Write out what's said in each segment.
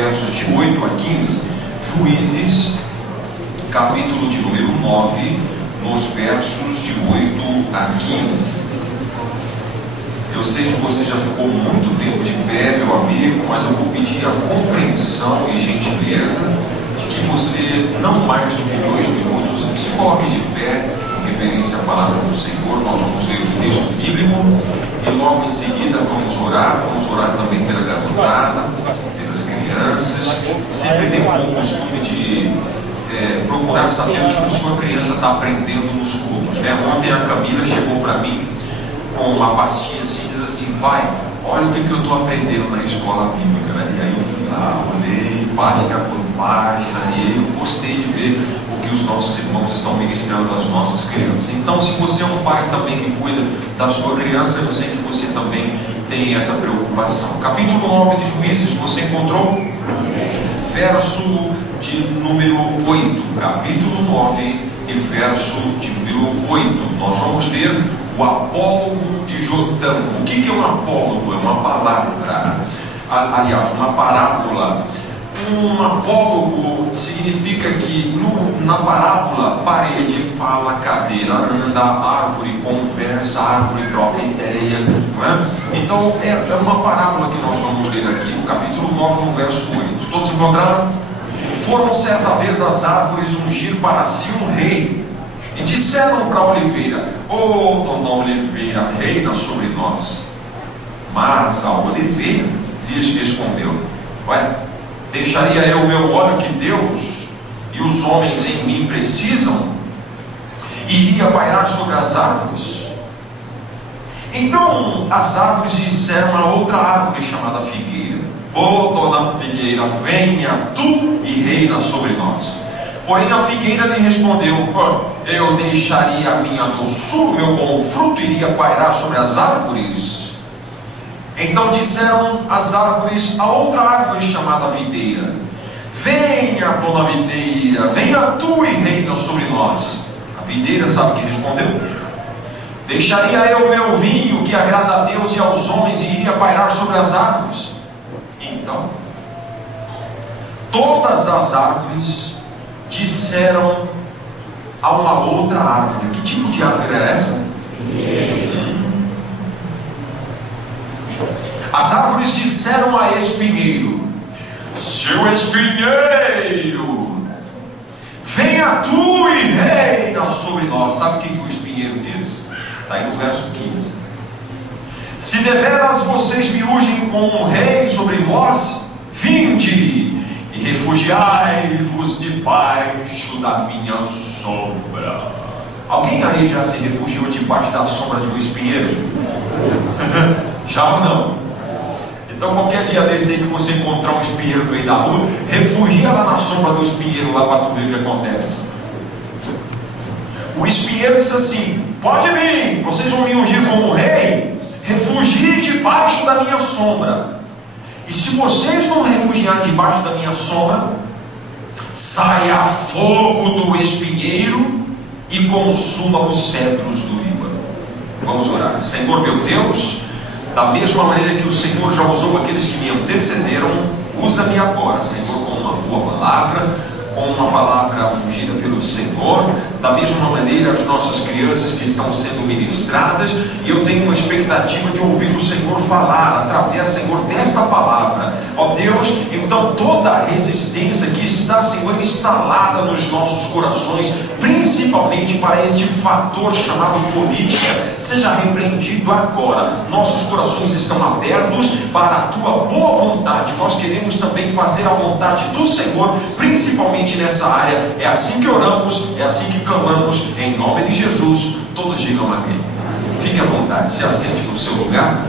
versos de 8 a 15. Juízes, capítulo de número 9, nos versos de 8 a 15. Eu sei que você já ficou muito tempo de pé, meu amigo, mas eu vou pedir a compreensão e gentileza de que você, não mais do que 2 minutos, se coloque de pé em referência à palavra do Senhor. Nós vamos ler o texto bíblico e logo em seguida vamos orar também pela garotada, pelas crianças. Sempre tem um costume de procurar saber o que a sua criança está aprendendo nos cultos, né? Ontem a Camila chegou para mim com uma pastinha assim, diz assim: pai, olha o que eu estou aprendendo na escola bíblica, né? E aí eu fui lá, olhei página por página e eu gostei de ver o que os nossos irmãos estão ministrando às nossas crianças. Então, se você é um pai também que cuida da sua criança, eu sei que você também tem essa preocupação. Capítulo 9 de Juízes, você encontrou? Verso de número 8, capítulo 9 e verso de número 8. Nós vamos ler o apólogo de Jotão. O que é um apólogo? É uma palavra, aliás, uma parábola. Um apólogo significa que na parábola, parede fala, cadeira anda, árvore conversa, árvore troca ideia, não é? Então é uma parábola que nós vamos ler aqui no capítulo 9, no verso 8. Todos encontraram? Foram certa vez as árvores ungir para si um rei, e disseram para a oliveira: ô dona Oliveira, reina sobre nós. Mas a oliveira lhes respondeu: ué, deixaria eu o meu óleo que Deus e os homens em mim precisam, e iria pairar sobre as árvores? Então as árvores disseram a outra árvore chamada figueira: ô dona figueira, venha tu e reina sobre nós. Porém a figueira lhe respondeu: eu deixaria a minha doçura, meu bom fruto iria pairar sobre as árvores? Então disseram as árvores a outra árvore chamada videira: venha, dona videira, venha tu e reina sobre nós. A videira, sabe o que respondeu? Deixaria eu meu vinho que agrada a Deus e aos homens e iria pairar sobre as árvores? Então todas as árvores disseram a uma outra árvore. Que tipo de árvore era essa? As árvores disseram a espinheiro: seu espinheiro, venha tu e reina sobre nós. Sabe o que o espinheiro diz? Está aí no verso 15: se deveras vocês me ungem como um rei sobre vós, vinde e refugiai-vos debaixo da minha sombra. Alguém aí já se refugiou debaixo da sombra de um espinheiro? Já ou não? Então qualquer dia desse aí que você encontrar um espinheiro no meio da rua, refugia lá na sombra do espinheiro lá para tu ver o que acontece. O espinheiro disse assim: pode vir, vocês vão me ungir como rei, refugie debaixo da minha sombra. E se vocês não refugiarem debaixo da minha sombra, saia fogo do espinheiro e consuma os cedros do Líbano. Vamos orar. Senhor meu Deus, da mesma maneira que o Senhor já usou aqueles que me antecederam, usa-me agora, Senhor, com uma boa palavra, com uma palavra ungida pelo Senhor. Da mesma maneira, as nossas crianças que estão sendo ministradas, e eu tenho uma expectativa de ouvir o Senhor falar através, Senhor, desta palavra. Ó Deus, então toda a resistência que está, Senhor, instalada nos nossos corações, principalmente para este fator chamado política, seja repreendido agora. Nossos corações estão abertos para a tua boa vontade. Nós queremos também fazer a vontade do Senhor, principalmente nessa área. É assim que oramos, é assim que clamamos, em nome de Jesus. Todos digam amém. Fique à vontade, se assente no seu lugar.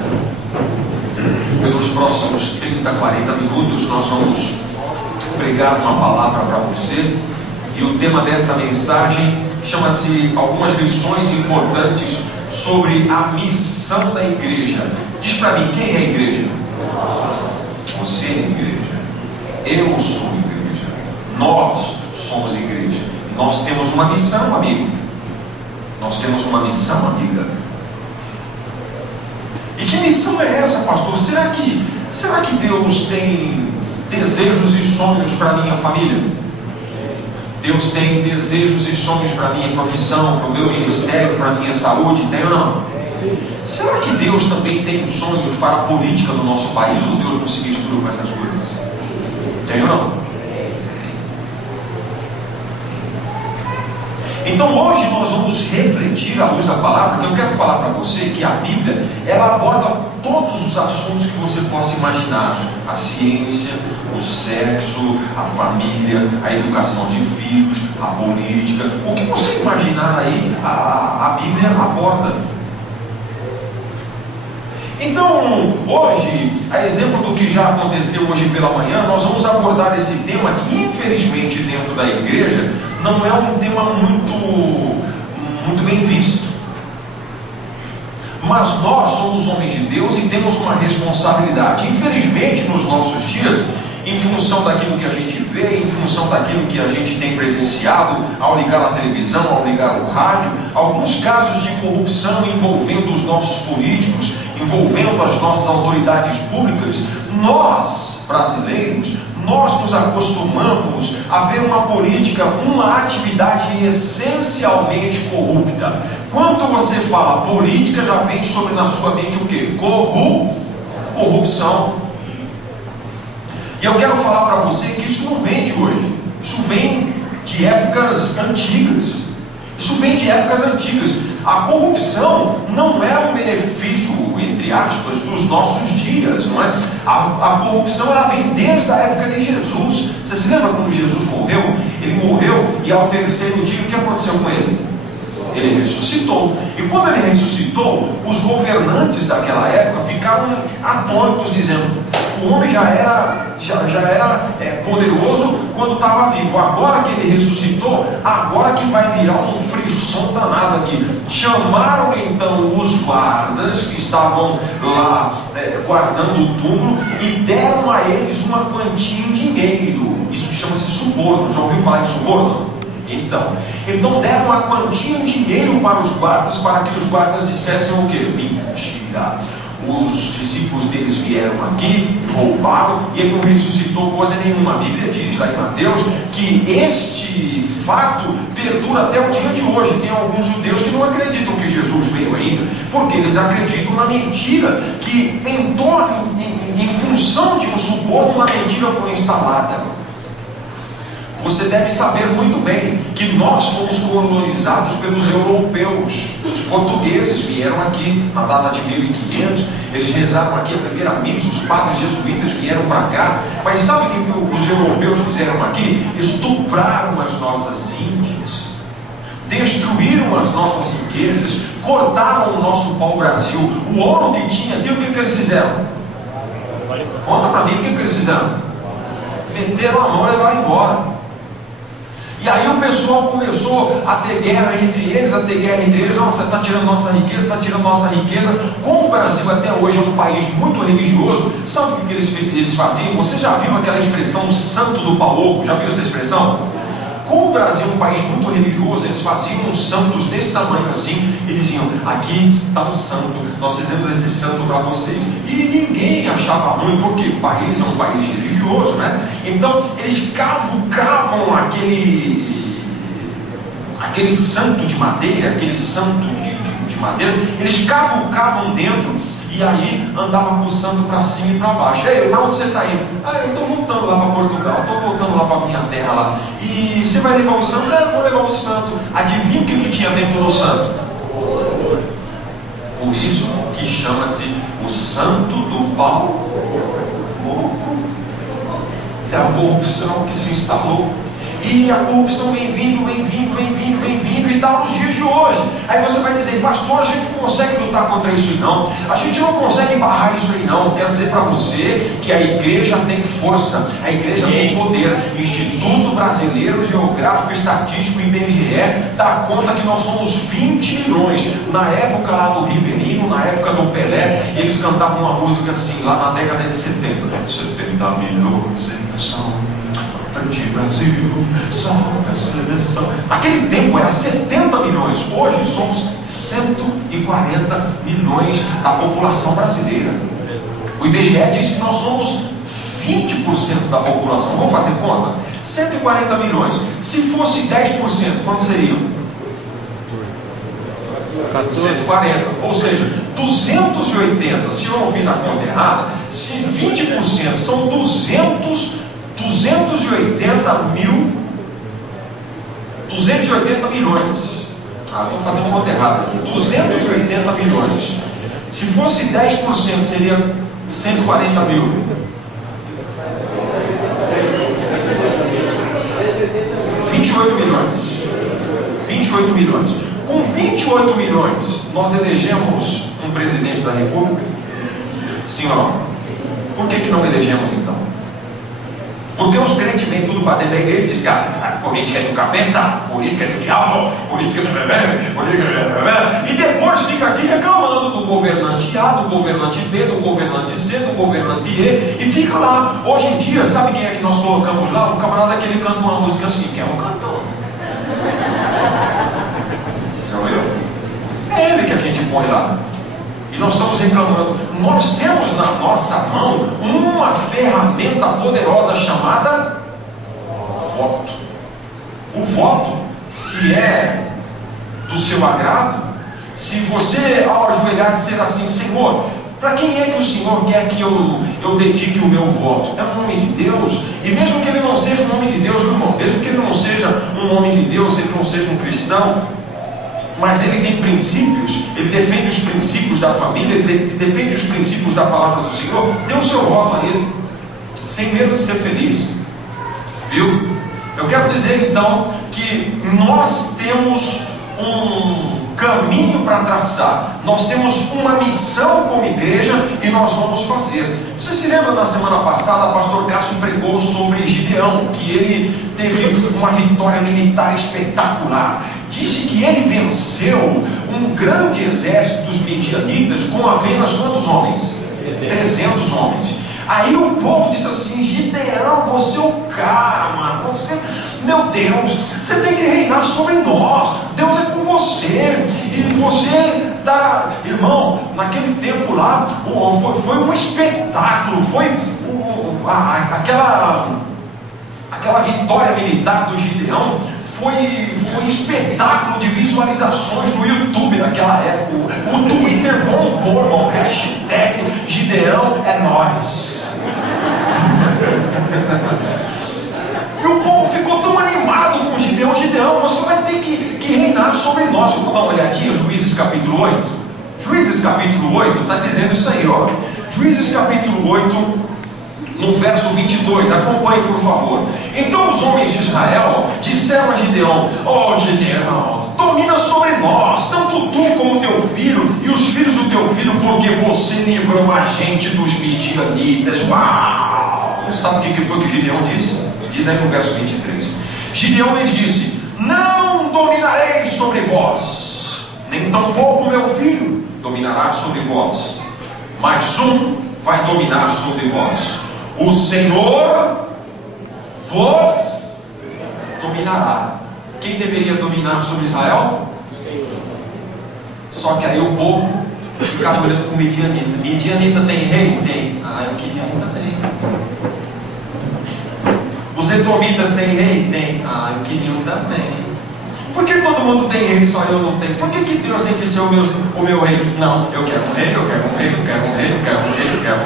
Pelos próximos 30, 40 minutos nós vamos pregar uma palavra para você, e o tema desta mensagem chama-se Algumas Lições Importantes sobre a Missão da Igreja. Diz para mim, quem é a igreja? Você é a igreja. Eu sou a igreja. Nós somos a igreja. Nós temos uma missão, amigo. Nós temos uma missão, amiga. E que missão é essa, pastor? Será que Deus tem desejos e sonhos para a minha família? Deus tem desejos e sonhos para a minha profissão, para o meu ministério, para a minha saúde? Tem ou não? Sim. Será que Deus também tem sonhos para a política do nosso país, ou Deus não se mistura com essas coisas? Tem ou não? Então hoje nós vamos refletir à luz da palavra, porque eu quero falar para você que a Bíblia, ela aborda todos os assuntos que você possa imaginar: a ciência, o sexo, a família, a educação de filhos, a política, o que você imaginar aí, a Bíblia aborda. Então, hoje, a exemplo do que já aconteceu hoje pela manhã, nós vamos abordar esse tema que, infelizmente, dentro da igreja, não é um tema muito bem visto. Mas nós somos homens de Deus e temos uma responsabilidade. Infelizmente, nos nossos dias, em função daquilo que a gente vê, em função daquilo que a gente tem presenciado ao ligar a televisão, ao ligar o rádio, alguns casos de corrupção envolvendo os nossos políticos, envolvendo as nossas autoridades públicas, nós, brasileiros, nós nos acostumamos a ver uma política, uma atividade essencialmente corrupta. Quando você fala política, já vem sobre na sua mente o quê? Corrupção. E eu quero falar para você que isso não vem de hoje. Isso vem de épocas antigas. Isso vem de épocas antigas. A corrupção não é um benefício, entre aspas, dos nossos dias, não é? A corrupção, ela vem desde a época de Jesus. Você se lembra quando Jesus morreu? Ele morreu e ao terceiro dia, o que aconteceu com ele? Ele ressuscitou. E quando ele ressuscitou, os governantes daquela época ficaram atônitos, dizendo: o homem já era poderoso quando estava vivo. Agora que ele ressuscitou, agora que vai virar um frisson danado aqui. Chamaram então os guardas que estavam lá guardando o túmulo e deram a eles uma quantia em dinheiro. Isso chama-se suborno. Já ouviu falar em suborno? Então deram uma quantia em dinheiro para os guardas, para que os guardas dissessem o quê? Mentira. Os discípulos deles vieram aqui, roubaram, e ele não ressuscitou coisa nenhuma. A Bíblia diz lá em Mateus que este fato perdura até o dia de hoje. Tem alguns judeus que não acreditam que Jesus veio ainda, porque eles acreditam na mentira, que em função de um suborno, uma mentira foi instalada. Você deve saber muito bem que nós fomos colonizados pelos europeus. Os portugueses vieram aqui na data de 1500, eles rezaram aqui a primeira missa, os padres jesuítas vieram para cá. Mas sabe o que os europeus fizeram aqui? Estupraram as nossas índias, destruíram as nossas riquezas, cortaram o nosso pau-brasil. O ouro que tinha aqui, o que eles fizeram? Conta para mim o que eles fizeram. Meteram a mão e levaram embora. E aí o pessoal começou a ter guerra entre eles, Não, você está tirando nossa riqueza, está tirando nossa riqueza. Como o Brasil até hoje é um país muito religioso, sabe o que eles faziam? Você já viu aquela expressão santo do pau-oco? Já viu essa expressão? Como o Brasil é um país muito religioso, eles faziam uns santos desse tamanho assim, e diziam: aqui está um santo, nós fizemos esse santo para vocês. E ninguém achava ruim, porque o país é um país religioso, né? Então eles cavucavam aquele santo de madeira, eles cavucavam dentro. E aí andava com o santo para cima e para baixo. Ei, para onde você está indo? Eu estou voltando lá para Portugal, estou voltando lá para minha terra lá. E você vai levar o santo? Eu vou levar o santo. Adivinha o que tinha dentro do santo? Por isso que chama-se o santo do pau oco. É a corrupção que se instalou. E a corrupção vem vindo, e está nos dias de hoje. Aí você vai dizer: pastor, a gente não consegue lutar contra isso aí não, a gente não consegue barrar isso aí não. Quero dizer para você que a igreja tem força, a igreja tem poder. Instituto Brasileiro Geográfico Estatístico, IBGE, dá conta que nós somos 20 milhões. Na época lá do Riverino, na época do Pelé, eles cantavam uma música assim, lá na década de 70 milhões em ação, frente Brasil, salve a seleção. Naquele tempo era 70 milhões, hoje somos 140 milhões da população brasileira. O IBGE diz que nós somos 20% da população, vamos fazer conta? 140 milhões. Se fosse 10%, quanto seriam? 140. Ou seja, 280, se eu não fiz a conta errada, se 20% são 280 milhões. Estou fazendo conta errada aqui. 280 milhões. Se fosse 10%, seria 140 mil. 28 milhões. 28 milhões. Com 28 milhões, nós elegemos um presidente da República? Sim ou não? Por que não elegemos então? Porque os crentes vêm tudo para dentro da igreja e dizem que a política é do capeta, política é do diabo, política e depois fica aqui reclamando do governante A, do governante B, do governante C, do governante E, e fica lá. Hoje em dia, sabe quem é que nós colocamos lá? Um camarada que ele canta uma música assim, que é um cantor. Já ouviu? É ele que a gente põe lá. E nós estamos reclamando. Nós temos na nossa mão uma ferramenta poderosa chamada voto. O voto, se é do seu agrado, se você ao ajoelhar dizer assim: Senhor, para quem é que o Senhor quer que eu dedique o meu voto? É o nome de Deus. E mesmo que ele não seja o nome de Deus, irmão, mesmo que ele não seja um nome de Deus, ele não seja um cristão, mas ele tem princípios, ele defende os princípios da família, ele defende os princípios da palavra do Senhor, dê o seu voto a ele, sem medo de ser feliz. Viu? Eu quero dizer então que nós temos um caminho para traçar, nós temos uma missão como igreja e nós vamos fazer. Você se lembra na semana passada, o pastor Cássio pregou sobre Gideão, que ele teve uma vitória militar espetacular. Disse que ele venceu um grande exército dos midianitas com apenas quantos homens? 300 homens. Aí o povo disse assim: Gideão, você é o cara, mano. Você, meu Deus, você tem que reinar sobre nós. Deus é com você. E você tá, irmão, naquele tempo lá, foi um espetáculo. Foi aquela vitória militar do Gideão foi um espetáculo de visualizações no YouTube naquela época. O Twitter bombou, irmão, hashtag Gideão é nós. E o povo ficou tão animado com Gideão. Gideão, você vai ter que reinar sobre nós. Vamos dar uma olhadinha, Juízes capítulo 8. Juízes capítulo 8 está dizendo isso aí, ó. Juízes capítulo 8, no verso 22, acompanhe por favor. Então os homens de Israel disseram a Gideão: ó Gideão, domina sobre nós, tanto tu como teu filho e os filhos do teu filho, porque você livrou a gente dos midianitas. Uau! Sabe o que foi que Gideão disse? Diz aí no verso 23. Gideão lhes disse: não dominarei sobre vós, nem tampouco meu filho dominará sobre vós, mas um vai dominar sobre vós. O Senhor vos dominará. Quem deveria dominar sobre Israel? Só que aí o povo ficava olhando com Midianita. Midianita tem rei? Tem. Eu queria um também. Os edomitas têm rei? Tem. Eu queria um também. Por que todo mundo tem rei, só eu não tenho? Por que Deus tem que ser o meu rei? Não, eu quero um rei, eu quero um rei, eu quero um rei, eu quero um rei, eu quero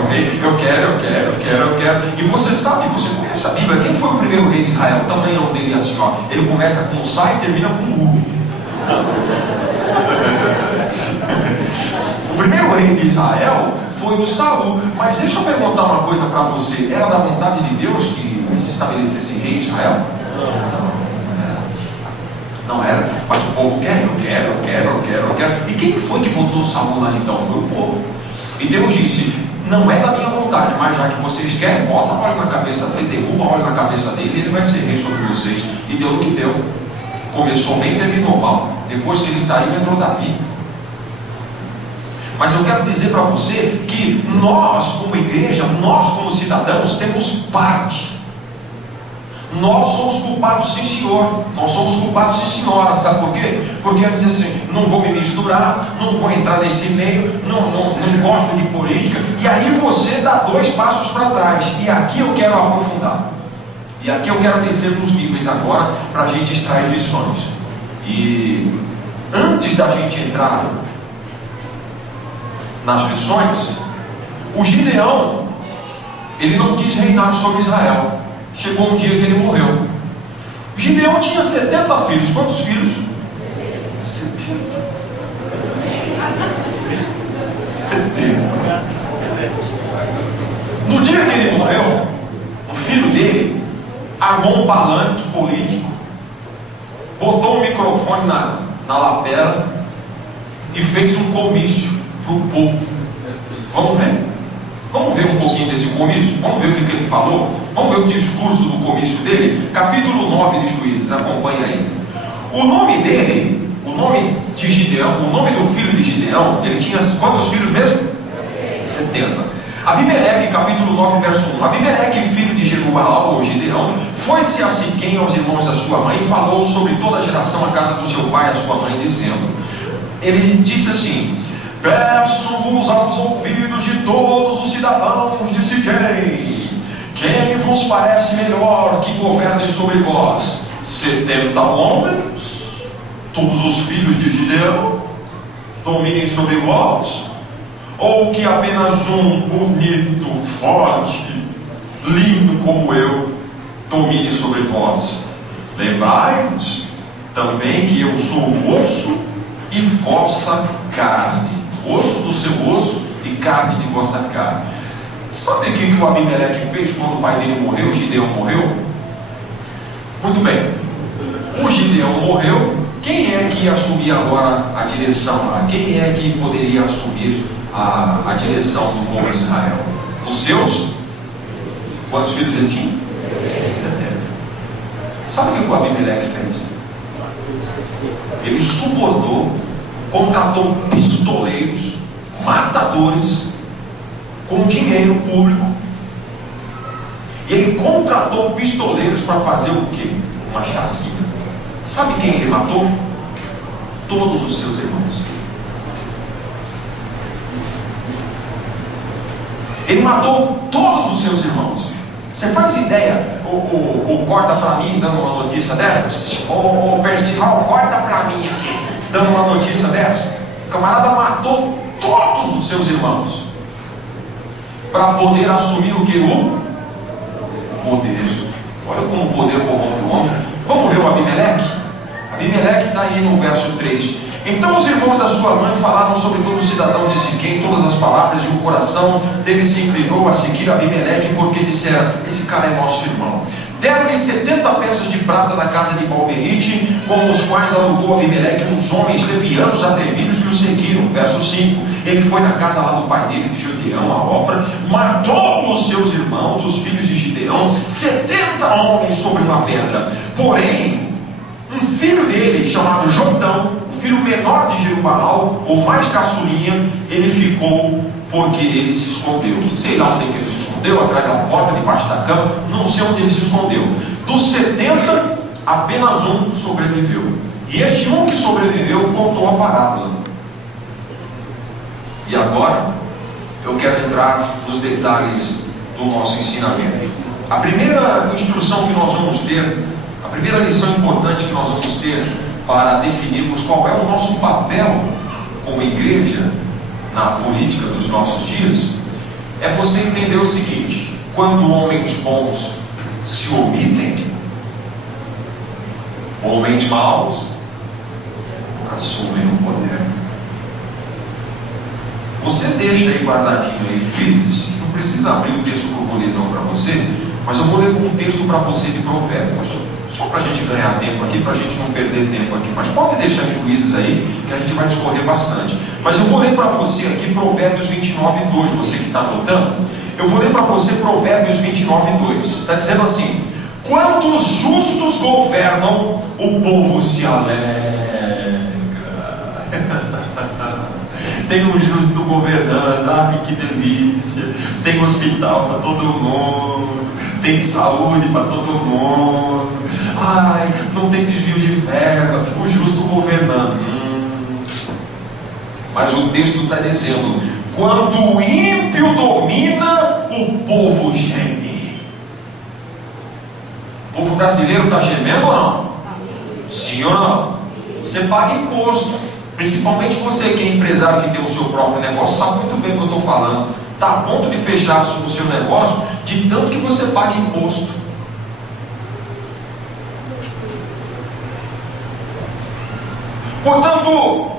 um rei, eu quero um rei, eu quero. E você sabe, você conhece a Bíblia, quem foi o primeiro rei de Israel? O tamanho dele assim, ó. Ele começa com Sa e termina com U. O primeiro rei de Israel foi o Saul. Mas deixa eu perguntar uma coisa para você: era da vontade de Deus que se estabelecesse rei em Israel? Não era, mas o povo quer, eu quero. E quem foi que botou Saul lá então? Foi o povo. E Deus disse: não é da minha vontade, mas já que vocês querem, bota óleo na cabeça dele, derruba óleo na cabeça dele, e ele vai ser rei sobre vocês. E deu o que deu. Começou bem, terminou mal. Depois que ele saiu, entrou Davi. Mas eu quero dizer para você que nós como igreja, nós como cidadãos, temos parte. Nós somos culpados, sim senhor. Nós somos culpados, sim senhora. Sabe por quê? Porque a gente diz assim: não vou me misturar, não vou entrar nesse meio, não gosto de política. E aí você dá 2 passos para trás. E aqui eu quero aprofundar. E aqui eu quero descer nos níveis agora, para a gente extrair lições. E antes da gente entrar nas lições, o Gideão, ele não quis reinar sobre Israel. Chegou um dia que ele morreu. O Gideão tinha 70 filhos. Quantos filhos? 70. 70. No dia que ele morreu, o filho dele armou um palanque político, botou um microfone na lapela e fez um comício para o povo. Vamos ver? Vamos ver um pouquinho desse comício? Vamos ver o que ele falou? Vamos ver o discurso do comício dele? Capítulo 9 de Juízes, acompanha aí. O nome dele, o nome de Gideão, o nome do filho de Gideão, ele tinha quantos filhos mesmo? 70. Abimeleque, capítulo 9, verso 1. Abimeleque, filho de Jerubbaal, ou Gideão, foi-se a Siquém aos irmãos da sua mãe e falou sobre toda a geração a casa do seu pai e a sua mãe, dizendo, ele disse assim: peço-vos aos ouvidos de todos os cidadãos de Siquém, quem vos parece melhor que governe sobre vós? 70 homens, todos os filhos de Gideão, dominem sobre vós? Ou que apenas um bonito, forte, lindo como eu, domine sobre vós? Lembrai-vos também que eu sou o osso e vossa carne, osso do seu osso e carne de vossa carne. Sabe o que o Abimeleque fez quando o pai dele morreu, o Gideão morreu? Muito bem, o Gideão morreu. Quem é que ia assumir agora a direção lá? Quem é que poderia assumir a direção do povo de Israel? Os seus? Quantos filhos ele tinha? 70. Sabe o que o Abimeleque fez? Ele subornou, contratou pistoleiros, matadores, com dinheiro público. E ele contratou pistoleiros para fazer o quê? Uma chacina. Sabe quem ele matou? Todos os seus irmãos. Ele matou todos os seus irmãos. Você faz ideia? O corta para mim dando uma notícia dessa? O Percival, corta para mim aqui, dando uma notícia dessa. O camarada matou todos os seus irmãos para poder assumir o que? O poder. Olha como o poder corrompe o homem. Vamos ver o Abimeleque? Abimeleque está aí no verso 3. Então os irmãos da sua mãe falaram sobre todos os cidadãos de Siquém todas as palavras, e o coração dele se inclinou a seguir Abimeleque, porque disseram: esse cara é nosso irmão. Deram-lhe 70 peças de prata da casa de Balberite, com os quais alugou Abimeleque uns homens levianos atrevidos que o seguiram. Verso 5. Ele foi na casa lá do pai dele, de Gideão, a Ofra, matou os seus irmãos, os filhos de Gideão, 70 homens sobre uma pedra. Porém, um filho dele, chamado Jotão, o filho menor de Jerubbaal, ou mais caçulinha, ele ficou, porque ele se escondeu. Sei lá onde ele se escondeu, atrás da porta, debaixo da cama, não sei onde ele se escondeu. Dos 70, apenas um sobreviveu. E este um que sobreviveu contou a parábola. E agora, eu quero entrar nos detalhes do nosso ensinamento. A primeira instrução que nós vamos ter, a primeira lição importante que nós vamos ter para definirmos qual é o nosso papel como igreja na política dos nossos dias, é você entender o seguinte: quando homens bons se omitem, homens maus assumem o poder. Você deixa aí guardadinho aí, Juízes. Não precisa abrir o texto que eu vou ler não para você, mas eu vou ler um texto para você de Provérbios, só para a gente ganhar tempo aqui, para a gente não perder tempo aqui. Mas pode deixar em Juízes aí, que a gente vai discorrer bastante. Mas eu vou ler para você aqui Provérbios 29, 2. Você que está anotando, eu vou ler para você Provérbios 29, 2. Está dizendo assim: quando os justos governam, o povo se alegra. tem um justo governando, ai que delícia, tem hospital para todo mundo, tem saúde para todo mundo, ai, não tem desvio de verba, o justo governando. Mas o texto está dizendo: quando o ímpio domina, o povo geme. O povo brasileiro está gemendo ou não? Sim ou não? Você paga imposto, principalmente você que é empresário, que tem o seu próprio negócio, sabe muito bem o que eu estou falando. Está a ponto de fechar o seu negócio de tanto que você paga imposto. Portanto,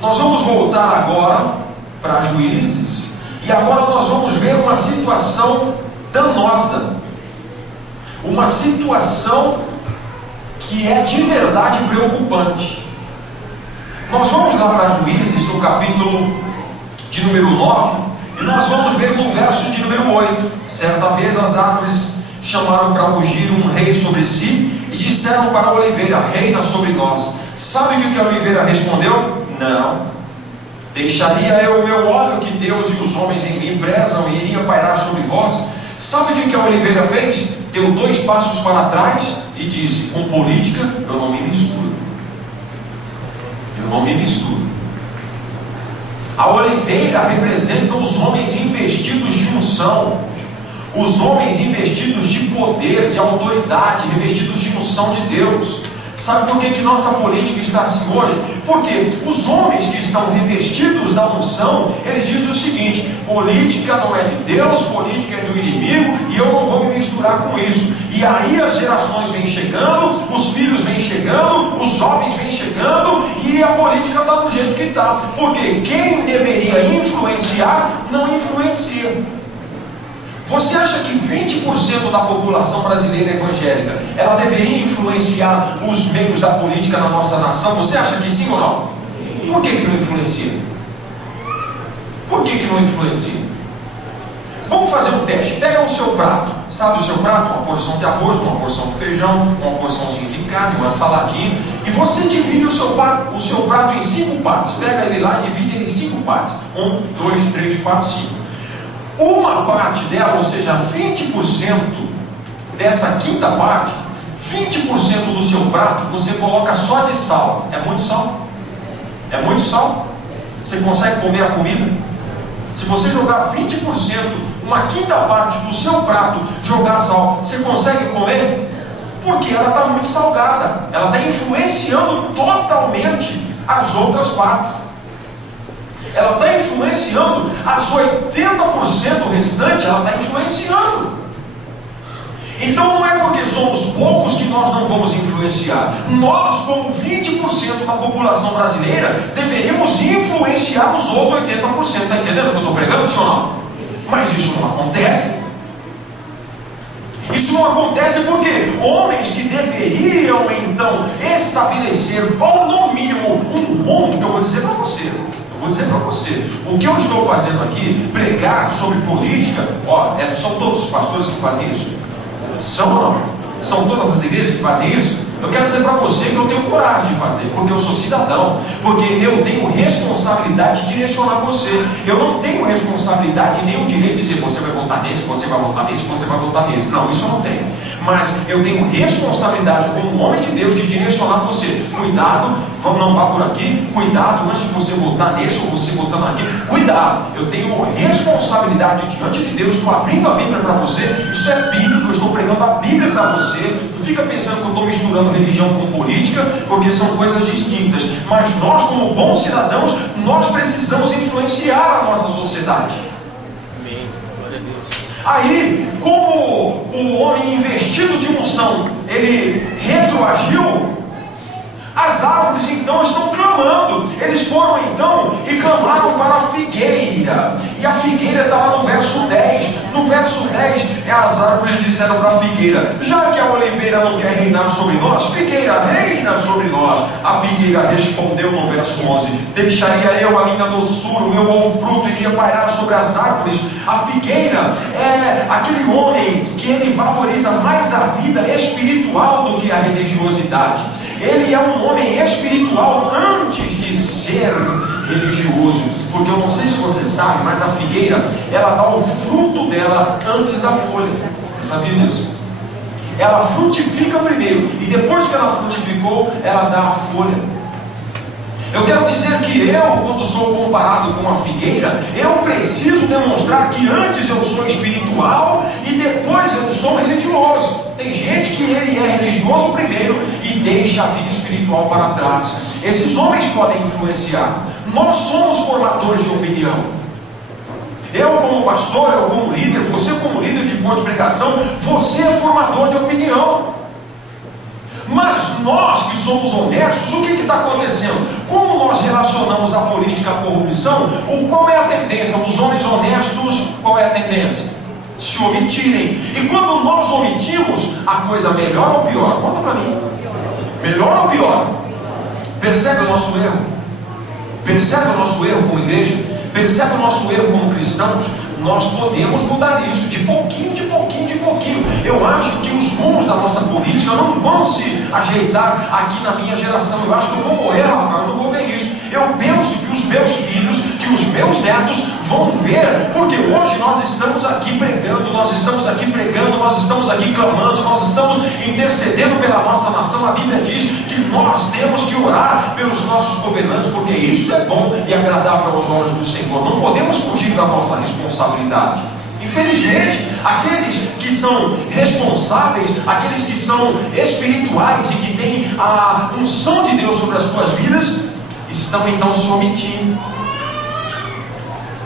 nós vamos voltar agora para Juízes, e agora nós vamos ver uma situação danosa, uma situação que é de verdade preocupante. Nós vamos lá para Juízes, no capítulo de número 9, e nós vamos ver no verso de número 8. Certa vez as árvores chamaram para rugir um rei sobre si, e disseram para a oliveira: reina sobre nós. Sabe o que a oliveira respondeu? Não. Deixaria eu o meu óleo que Deus e os homens em mim prezam e iria pairar sobre vós? Sabe o que a oliveira fez? Deu 2 passos para trás e disse: com política eu não me misturo. Eu não me misturo. A oliveira representa os homens investidos de unção, os homens investidos de poder, de autoridade, revestidos de unção de Deus. Sabe por que nossa política está assim hoje? Porque os homens que estão revestidos da unção, eles dizem o seguinte: política não é de Deus, política é do inimigo, e eu não vou me misturar com isso. E aí as gerações vêm chegando, os filhos vêm chegando, os jovens vêm chegando, e a política está do jeito que está. Porque quem deveria influenciar, não influencia. Você acha que 20% da população brasileira evangélica, ela deveria influenciar os meios da política na nossa nação? Você acha que sim ou não? Por que não influencia? Por que não influencia? Vamos fazer um teste. Pega o seu prato. Sabe o seu prato? Uma porção de arroz, uma porção de feijão, uma porçãozinha de carne, uma saladinha. E você divide o seu prato em 5 partes. Pega ele lá e divide ele em 5 partes. 1, 2, 3, 4, 5. Uma parte dela, ou seja, 20% dessa quinta parte, 20% do seu prato você coloca só de sal. É muito sal? É muito sal? Você consegue comer a comida? Se você jogar 20%, uma quinta parte do seu prato, jogar sal, você consegue comer? Porque ela está muito salgada. Ela está influenciando totalmente as outras partes. Ela está influenciando as 80% restante, ela está influenciando. Então não é porque somos poucos que nós não vamos influenciar. Nós, como 20% da população brasileira, deveríamos influenciar os outros 80%. Está entendendo o que eu estou pregando, sim ou não? Mas isso não acontece. Isso não acontece porque homens que deveriam então estabelecer, ou no mínimo, um rumo, que eu vou dizer para você. Vou dizer para você, o que eu estou fazendo aqui, pregar sobre política, são todos os pastores que fazem isso? São ou não? São todas as igrejas que fazem isso? Eu quero dizer para você que eu tenho coragem de fazer, porque eu sou cidadão, porque eu tenho responsabilidade de direcionar você. Eu não tenho responsabilidade nem o direito de dizer: você vai votar nesse, você vai votar nesse, você vai votar nesse. Não, isso eu não tenho. Mas eu tenho responsabilidade como homem de Deus de direcionar você. Cuidado, não vá por aqui. Cuidado antes de você votar nesse ou você votando aqui. Cuidado, eu tenho responsabilidade diante de Deus. Estou abrindo a Bíblia para você. Isso é bíblico, eu estou pregando a Bíblia para você. Não fica pensando que eu estou misturando religião com política, porque são coisas distintas. Mas nós, como bons cidadãos, nós precisamos influenciar a nossa sociedade. Amém. Glória a Deus. Aí, como o homem investido de unção, ele retroagiu, as árvores então estão clamando. Eles foram então e clamaram para a figueira. E a figueira está lá no verso 10. No verso 10, as árvores disseram para a figueira: já que a oliveira não quer reinar sobre nós, figueira, reina sobre nós. A figueira respondeu no verso 11: deixaria eu a minha doçura, o meu bom fruto iria pairar sobre as árvores. A figueira é aquele homem que ele valoriza mais a vida espiritual do que a religiosidade. ele é um homem espiritual antes de ser religioso. Porque eu não sei se você sabe, mas a figueira, ela dá o fruto dela antes da folha. Você sabia disso? Ela frutifica primeiro, e depois que ela frutificou, ela dá a folha. Eu quero dizer que eu, quando sou comparado com a figueira, eu preciso demonstrar que antes eu sou espiritual e depois eu sou religioso. Tem gente que ele é religioso primeiro e deixa a vida espiritual para trás. Esses homens podem influenciar. Nós somos formadores de opinião. Eu como pastor, eu como líder, você como líder de ponto de pregação, você é formador de opinião. Mas nós que somos honestos, o que está acontecendo? Como nós relacionamos a política à corrupção? Qual é a tendência? Os homens honestos, qual é a tendência? Se omitirem. E quando nós omitimos, a coisa melhora ou pior? Conta para mim. Melhor ou pior? Percebe o nosso erro? Percebe o nosso erro como igreja? Percebe o nosso erro como cristãos? Nós podemos mudar isso, de pouquinho, de pouquinho, de pouquinho. Eu acho que os rumos da nossa política não vão se ajeitar aqui na minha geração. Eu acho que eu vou morrer, Rafael, eu não vou ver isso. Eu penso que os meus filhos, que os meus netos vão ver, porque hoje nós estamos aqui pregando, nós estamos aqui pregando, nós estamos aqui clamando, nós estamos intercedendo pela nossa nação. A Bíblia diz que nós temos que orar pelos nossos governantes, porque isso é bom e agradável aos olhos do Senhor. Não podemos fugir da nossa responsabilidade. Infelizmente, aqueles que são responsáveis, aqueles que são espirituais e que têm a unção de Deus sobre as suas vidas, estão então se omitindo.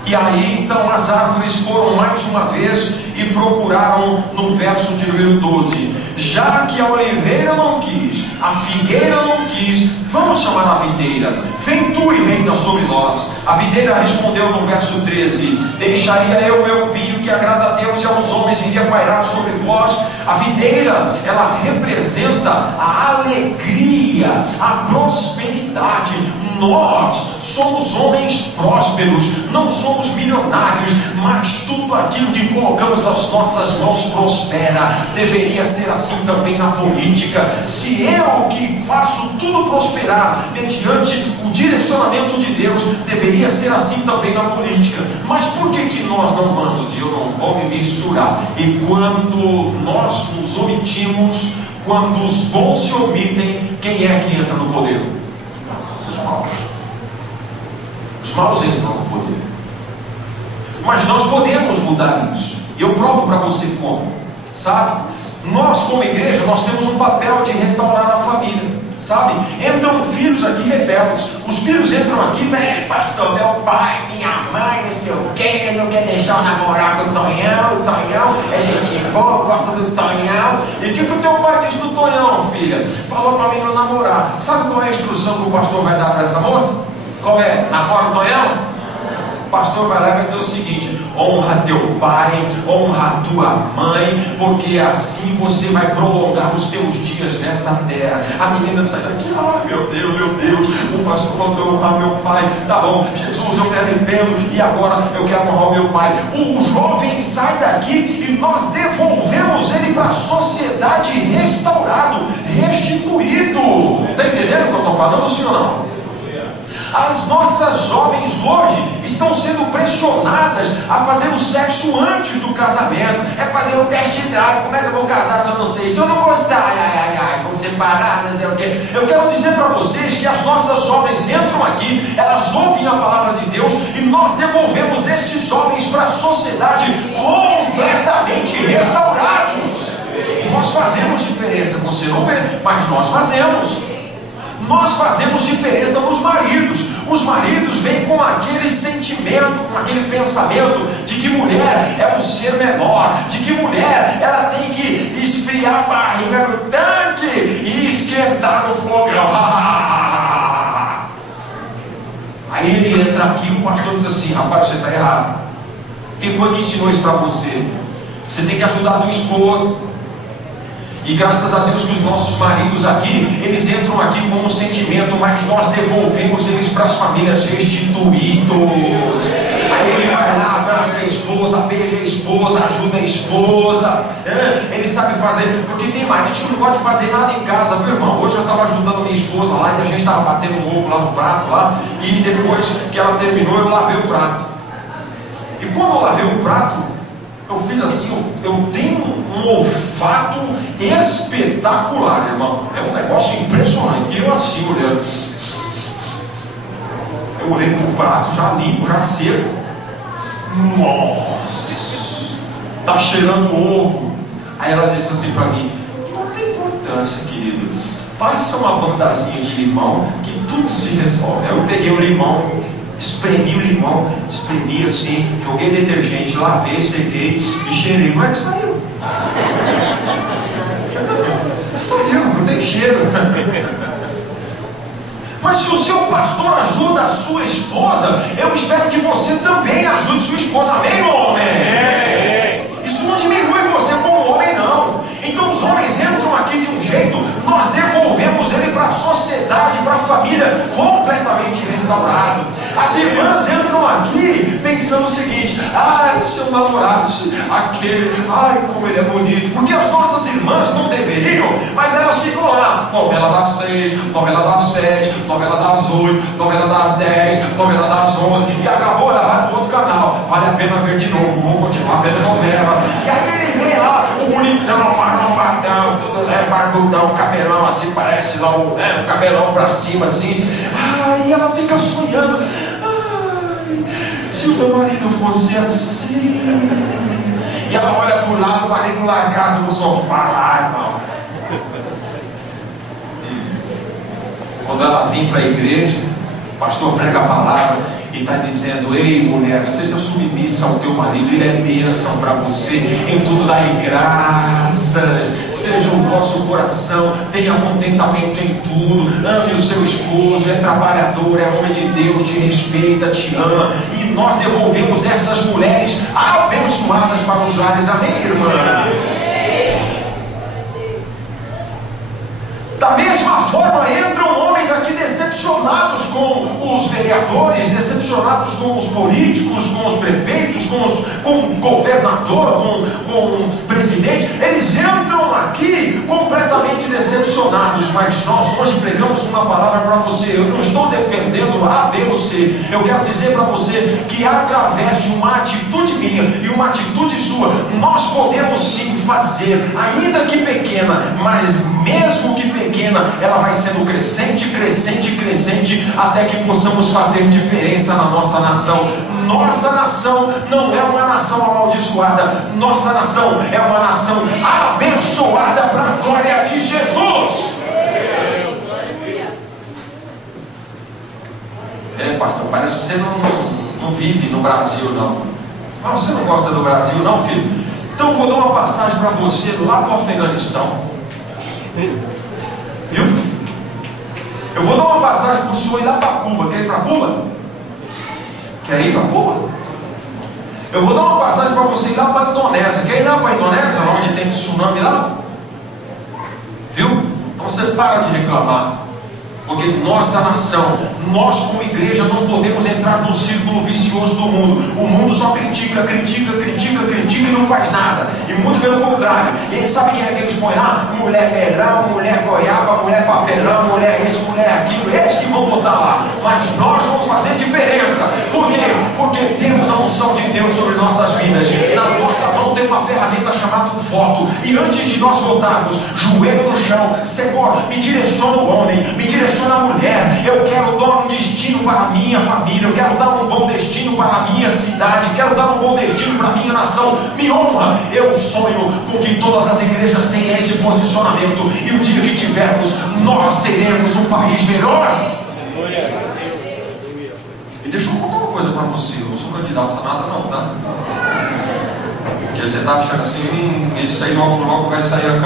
E aí então as árvores foram mais uma vez e procuraram no verso de número 12: já que a oliveira não quis, a figueira não quis, vamos chamar a videira, vem tu e reina sobre nós. A videira respondeu no verso 13: deixaria eu meu vinho que agrada a Deus e aos homens, iria pairar sobre vós. A videira, ela representa a alegria, a prosperidade. Nós somos homens prósperos, não somos milionários, mas tudo aquilo que colocamos as nossas mãos prospera. Deveria ser assim também na política. Se eu que faço tudo prosperar mediante o direcionamento de Deus, deveria ser assim também na política. Mas por que nós não vamos? E eu não vou me misturar. E quando nós nos omitimos, quando os bons se omitem, quem é que entra no poder? Os maus. Os maus entram no poder. Mas nós podemos mudar isso. E eu provo para você como. Sabe? Nós como igreja, nós temos um papel de restaurar a família. Sabe? Entram filhos aqui rebeldes. Os filhos entram aqui, pastor, meu pai, minha mãe, não sei o que, não quer deixar eu namorar com o Tonhão é gente boa, gosta do Tonhão. E o que o teu pai disse do Tonhão, filha? Falou para mim não namorar. Sabe qual é a instrução que o pastor vai dar para essa moça? Qual é? Namora o Tonhão? O pastor vai lá e vai dizer o seguinte: honra teu pai, honra tua mãe, porque assim você vai prolongar os teus dias nesta terra. A menina sai daqui: ai meu Deus, o pastor mandou honrar meu pai. Tá bom, Jesus, eu me arrependo e agora eu quero honrar o meu pai. O jovem sai daqui e nós devolvemos ele para a sociedade restaurado, restituído. Está entendendo o que eu estou falando, sim ou não? As nossas jovens hoje estão sendo pressionadas a fazer o sexo antes do casamento. É fazer o test drive. Como é que eu vou casar se eu não sei? Se eu não gostar, vou separar, não sei o quê. Eu quero dizer para vocês que as nossas jovens entram aqui, elas ouvem a palavra de Deus e nós devolvemos estes jovens para a sociedade completamente restaurados. Nós fazemos diferença, você não vê, mas nós fazemos. Nós fazemos diferença nos maridos. Os maridos vêm com aquele sentimento, com aquele pensamento de que mulher é um ser menor, de que mulher ela tem que esfriar a barriga no tanque e esquentar no fogão. Aí ele entra aqui e o pastor diz assim: rapaz, você está errado. Quem foi que ensinou isso para você? Você tem que ajudar a tua esposa. E graças a Deus que os nossos maridos aqui, eles entram aqui com um sentimento, mas nós devolvemos eles para as famílias restituídos. Aí ele vai lá, abraça a esposa, beija a esposa, ajuda a esposa. Ele sabe fazer, porque tem marido que não gosta de fazer nada em casa, meu irmão. Hoje eu estava ajudando minha esposa lá e a gente estava batendo um ovo lá no prato lá. E depois que ela terminou, eu lavei o prato. E quando eu lavei o prato, eu fiz assim, eu tenho um olfato espetacular, irmão. É um negócio impressionante. E eu assim, olhando. Eu olhei pro prato, já limpo, já seco. Nossa, tá cheirando ovo. Aí ela disse assim para mim: não tem importância, querido. Passa uma bandazinha de limão que tudo se resolve. Aí eu peguei o limão, espremi o limão, espremi assim, joguei detergente, lavei, sequei e cheirei. Como é que saiu? Saiu, não tem cheiro. Mas se o seu pastor ajuda a sua esposa, eu espero que você também ajude sua esposa. Amém, homem? Isso não diminui você como homem, não. Então os homens entram aqui de um jeito, nós devolvemos ele para a sociedade, para a família, completamente restaurado. As irmãs entram aqui pensando o seguinte: ai, seu namorado, aquele, ai, como ele é bonito. Porque as nossas irmãs não deveriam, mas elas ficam lá, novela das 6, novela das 7, novela das 8, novela das 10, novela das 11, e acabou, ela vai para outro canal. Vale a pena ver de novo, vou continuar vendo novela. E aí ele vê lá o bonitão, marrombadão, tudo barbudão, cabelão assim, parece lá o cabelão pra cima assim. Ai, ela fica sonhando: ai, se o meu marido fosse assim. E ela olha pro lado, o marido largado no sofá lá, irmão. Quando ela vem para a igreja, o pastor prega a palavra e está dizendo: ei, mulher, seja submissa ao teu marido, ele é bênção para você, em tudo dai graças, seja o vosso coração, tenha contentamento em tudo, ame o seu esposo, é trabalhador, é homem de Deus, te respeita, te ama. E nós devolvemos essas mulheres abençoadas para os lares. Amém, irmãs? Da mesma forma, entram homens aqui decepcionados com os vereadores, decepcionados com os políticos, com os prefeitos, com o governador, com o presidente. Eles entram aqui completamente decepcionados. Mas nós hoje pregamos uma palavra para você. Eu não estou defendendo A, B ou C. Eu quero dizer para você que através de uma atitude minha e uma atitude sua, nós podemos sim fazer, ainda que pequena, mas mesmo que pequena, ela vai sendo crescente, crescente, crescente, até que possamos fazer diferença na nossa nação. Nossa nação não é uma nação amaldiçoada, nossa nação é uma nação abençoada para a glória de Jesus. Pastor, parece que você não vive no Brasil, não. Mas você não gosta do Brasil, não, filho? Então eu vou dar uma passagem para você lá do Afeganistão. Viu? Eu vou dar uma passagem para o senhor ir lá para Cuba. Quer ir para Cuba? Quer ir para Cuba? Eu vou dar uma passagem para você ir lá para a Indonésia. Quer ir lá para a Indonésia, onde tem tsunami lá? Viu? Então você para de reclamar. Porque nossa nação, nós como igreja não podemos entrar no círculo vicioso do mundo. O mundo só critica, critica, critica, critica e não faz nada. E muito pelo contrário. E eles sabem quem é que eles põem lá? Mulher melão, mulher goiaba, mulher papelão, mulher isso, mulher aquilo. Eles que vão botar lá. Mas nós vamos fazer diferença. Por quê? Porque temos a unção de Deus sobre nossas vidas. Na nossa mão tem uma ferramenta chamada voto. E antes de nós votarmos, joelho no chão: Senhor, me direciona o homem, me direciona a mulher. Eu quero dar um destino para a minha família, eu quero dar um bom destino para a minha cidade, quero dar um bom destino para a minha nação. Me honra. Eu sonho com que todas as igrejas tenham esse posicionamento, e o dia que tivermos, nós teremos um país melhor. E deixa eu contar uma coisa para você: eu não sou candidato a nada não, tá? Porque você está achando assim, isso aí logo vai sair a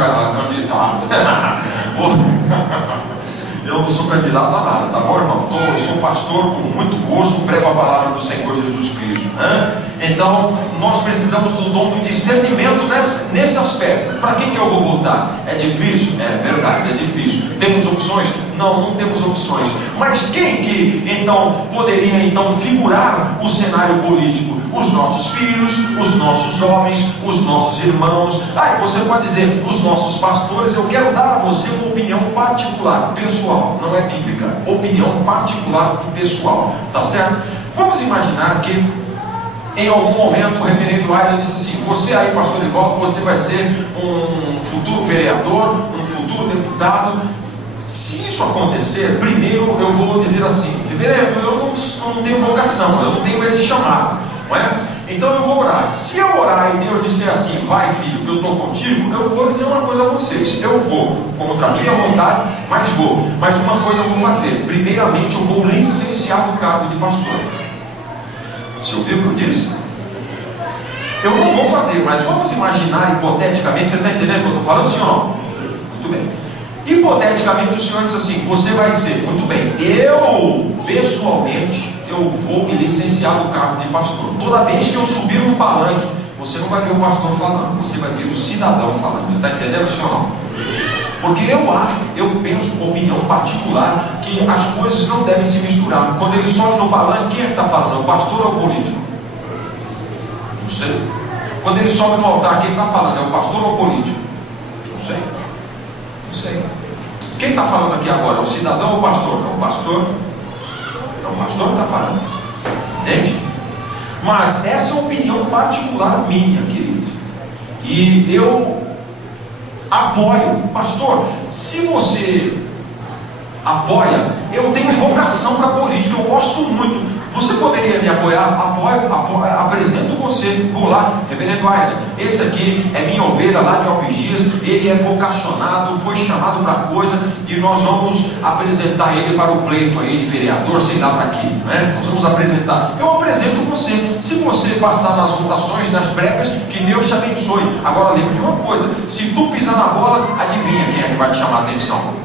candidato. Eu não sou candidato a nada, tá bom, irmão? Eu sou pastor com muito gosto, prego a palavra do Senhor Jesus Cristo, né? Então, nós precisamos do dom do discernimento nesse aspecto. Para quem que eu vou votar? É difícil? É verdade, é difícil. Temos opções? Não temos opções. Mas quem que então poderia então figurar o cenário político? Os nossos filhos, os nossos jovens, os nossos irmãos. Você pode dizer, os nossos pastores. Eu quero dar a você uma opinião particular, pessoal, não é bíblica. Opinião particular e pessoal, tá certo? Vamos imaginar que em algum momento o reverendo Ayla disse assim: você aí, pastor Evaldo, você vai ser um futuro vereador, um futuro deputado. Se isso acontecer, primeiro eu vou dizer assim: reverendo, eu não tenho vocação, eu não tenho esse chamado, não é? Então eu vou orar. Se eu orar e Deus disser assim: vai filho, que eu estou contigo, eu vou dizer uma coisa a vocês: eu vou, contra a minha vontade, mas vou. Mas uma coisa eu vou fazer: primeiramente eu vou licenciar do cargo de pastor. Você ouviu o que eu disse? Eu não vou fazer, mas vamos imaginar hipoteticamente. Você está entendendo o que eu estou falando, sim ou não? Muito bem. Hipoteticamente o senhor diz assim: você vai ser, muito bem, eu pessoalmente eu vou me licenciar do cargo de pastor. Toda vez que eu subir no palanque, você não vai ver o pastor falando, você vai ver o cidadão falando. Está entendendo, senhor ou não? Porque eu penso, opinião particular, que as coisas não devem se misturar. Quando ele sobe no palanque, quem é que está falando? É o pastor ou o político? Não sei. Quando ele sobe no altar, quem está falando? É o pastor ou o político? Não sei. Não sei. Quem está falando aqui agora? É o cidadão ou o pastor? É o pastor. É o pastor que está falando. Entende? Mas essa é uma opinião particular minha, querido. E eu apoio, pastor. Se você apoia, eu tenho vocação para política, eu gosto muito. Você poderia me apoiar? Apoio, apresento você. Vou lá, reverendo Ayla, esse aqui é minha ovelha lá de Alpigias, ele é vocacionado, foi chamado para coisa, e nós vamos apresentar ele para o pleito aí de vereador, sei lá para quê, né? Nós vamos apresentar. Eu apresento você. Se você passar nas votações, nas prévias, que Deus te abençoe. Agora lembra de uma coisa: se tu pisar na bola, adivinha quem é que vai te chamar a atenção?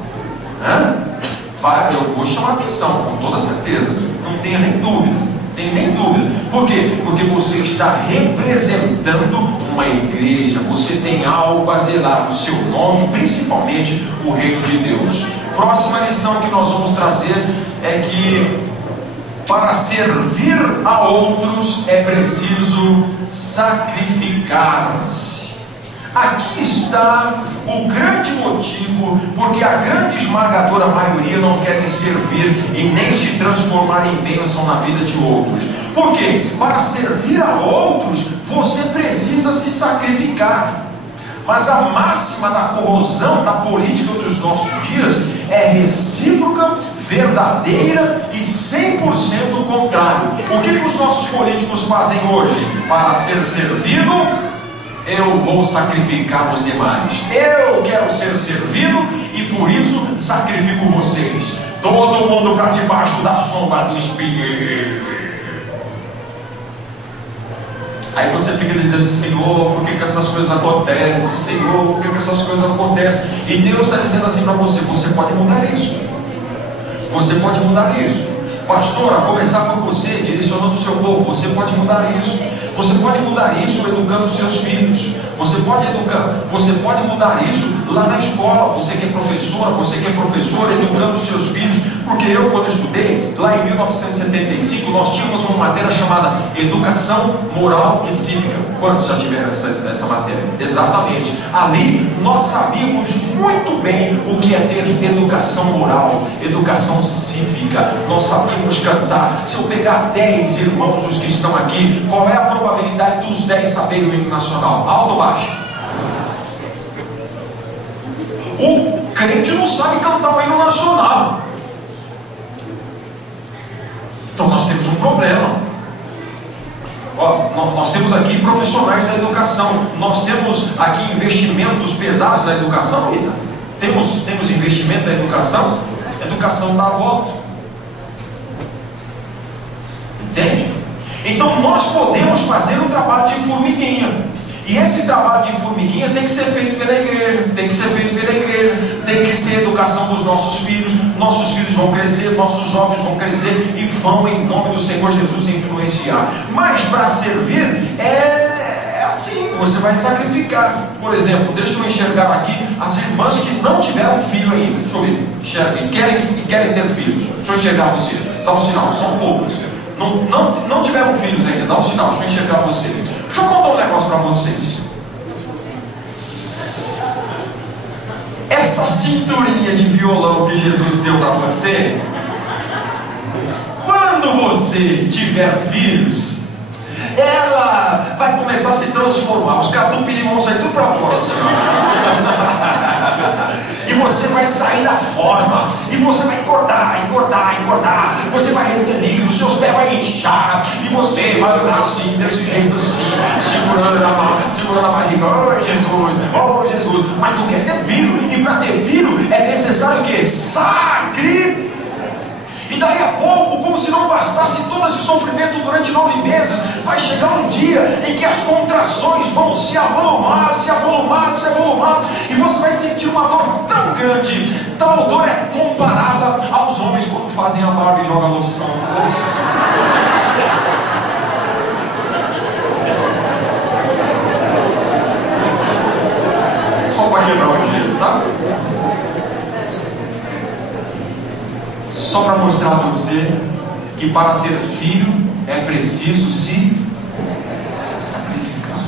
Eu vou chamar a atenção, com toda certeza. Não tenha nem dúvida. Tem nem dúvida. Por quê? Porque você está representando uma igreja. Você tem algo a zelar, o seu nome, principalmente o reino de Deus. Próxima lição que nós vamos trazer é que para servir a outros é preciso sacrificar-se. Aqui está o grande motivo porque a grande esmagadora maioria não querem servir e nem se transformar em bênção na vida de outros. Por quê? Para servir a outros, você precisa se sacrificar. Mas a máxima da corrosão da política dos nossos dias é recíproca, verdadeira e 100% contrário. O que os nossos políticos fazem hoje? Para ser servido, eu vou sacrificar os demais. Eu quero ser servido e por isso sacrifico vocês. Todo mundo para debaixo da sombra do espinheiro. Aí você fica dizendo: Senhor, por que essas coisas acontecem? Senhor, por que essas coisas acontecem? E Deus está dizendo assim para você: você pode mudar isso. Você pode mudar isso. Pastor, a começar por você, direcionando o seu povo, você pode mudar isso. Você pode mudar isso educando os seus filhos. Você pode mudar isso lá na escola. Você que é professora, você que é professor, educando os seus filhos. Porque eu, quando estudei, lá em 1975, nós tínhamos uma matéria chamada Educação Moral e Cívica. Quantos já tiveram essa matéria? Exatamente. Ali nós sabíamos muito bem o que é ter educação moral, educação cívica. Nós sabíamos cantar. Se eu pegar 10 irmãos, os que estão aqui, qual é a probabilidade dos 10 saberem o hino nacional? Alto ou baixo? O crente não sabe cantar o hino nacional. Então nós temos um problema. Nós temos aqui profissionais da educação. Nós temos aqui investimentos pesados na educação, Rita? Temos investimento na educação? A educação dá a volta. Entende? Então nós podemos fazer um trabalho de formiguinha. E esse trabalho de formiguinha tem que ser feito pela igreja. Tem que ser feito pela igreja. Tem que ser educação dos nossos filhos. Nossos filhos vão crescer, nossos jovens vão crescer e vão, em nome do Senhor Jesus, influenciar. Mas para servir é assim que você vai sacrificar. Por exemplo, deixa eu enxergar aqui as irmãs que não tiveram filho ainda. Deixa eu ver, enxerguem, querem ter filhos. Deixa eu enxergar você, dá um sinal, são poucos. Não tiveram filhos ainda, dá um sinal, deixa eu enxergar você. Deixa eu contar um negócio para vocês. Essa cinturinha de violão que Jesus deu para você, quando você tiver filhos, ela vai começar a se transformar. Os catupiry vão sair tudo para fora, Senhor. E você vai sair da forma. E você vai engordar. Você vai reter líquido, os seus pés vão inchar. E você vai andar assim, desse jeito assim, segurando a barriga. Oh Jesus. Mas tu quer ter filho. E para ter filho é necessário o quê? Sacrifício. E daí a pouco, como se não bastasse todo esse sofrimento durante 9 meses, vai chegar um dia em que as contrações vão se avolumar, e você vai sentir uma dor tão grande. Tal dor é comparada aos homens quando fazem a barba e jogam loção no rosto. Só para quebrar o gelo, tá? Só para mostrar a você que para ter filho é preciso se sacrificar.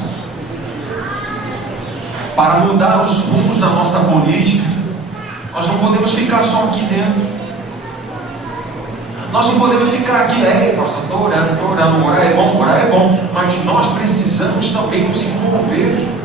Para mudar os rumos da nossa política, nós não podemos ficar só aqui dentro. Nós não podemos ficar aqui, pastor, estou orando, orar é bom, mas nós precisamos também nos envolver.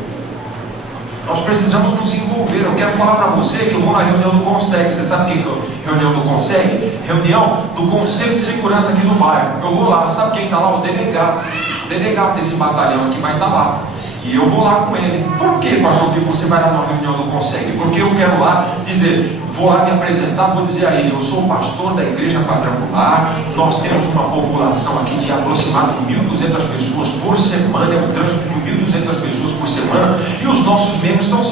Nós precisamos nos envolver. Eu quero falar para você que eu vou na reunião do Conseg. Você sabe o que é reunião do Conseg? Reunião do Conselho de Segurança aqui do bairro. Eu vou lá, sabe quem está lá? O delegado. O delegado desse batalhão aqui vai estar lá. E eu vou lá com ele. Por que, pastor, que você vai lá na reunião do Conseg? Porque eu quero lá dizer, vou lá me apresentar, vou dizer a ele, eu sou o pastor da igreja quadrangular, nós temos uma população aqui de aproximadamente 1.200 pessoas por semana, é um trânsito de 1.200 pessoas por semana, e os nossos membros estão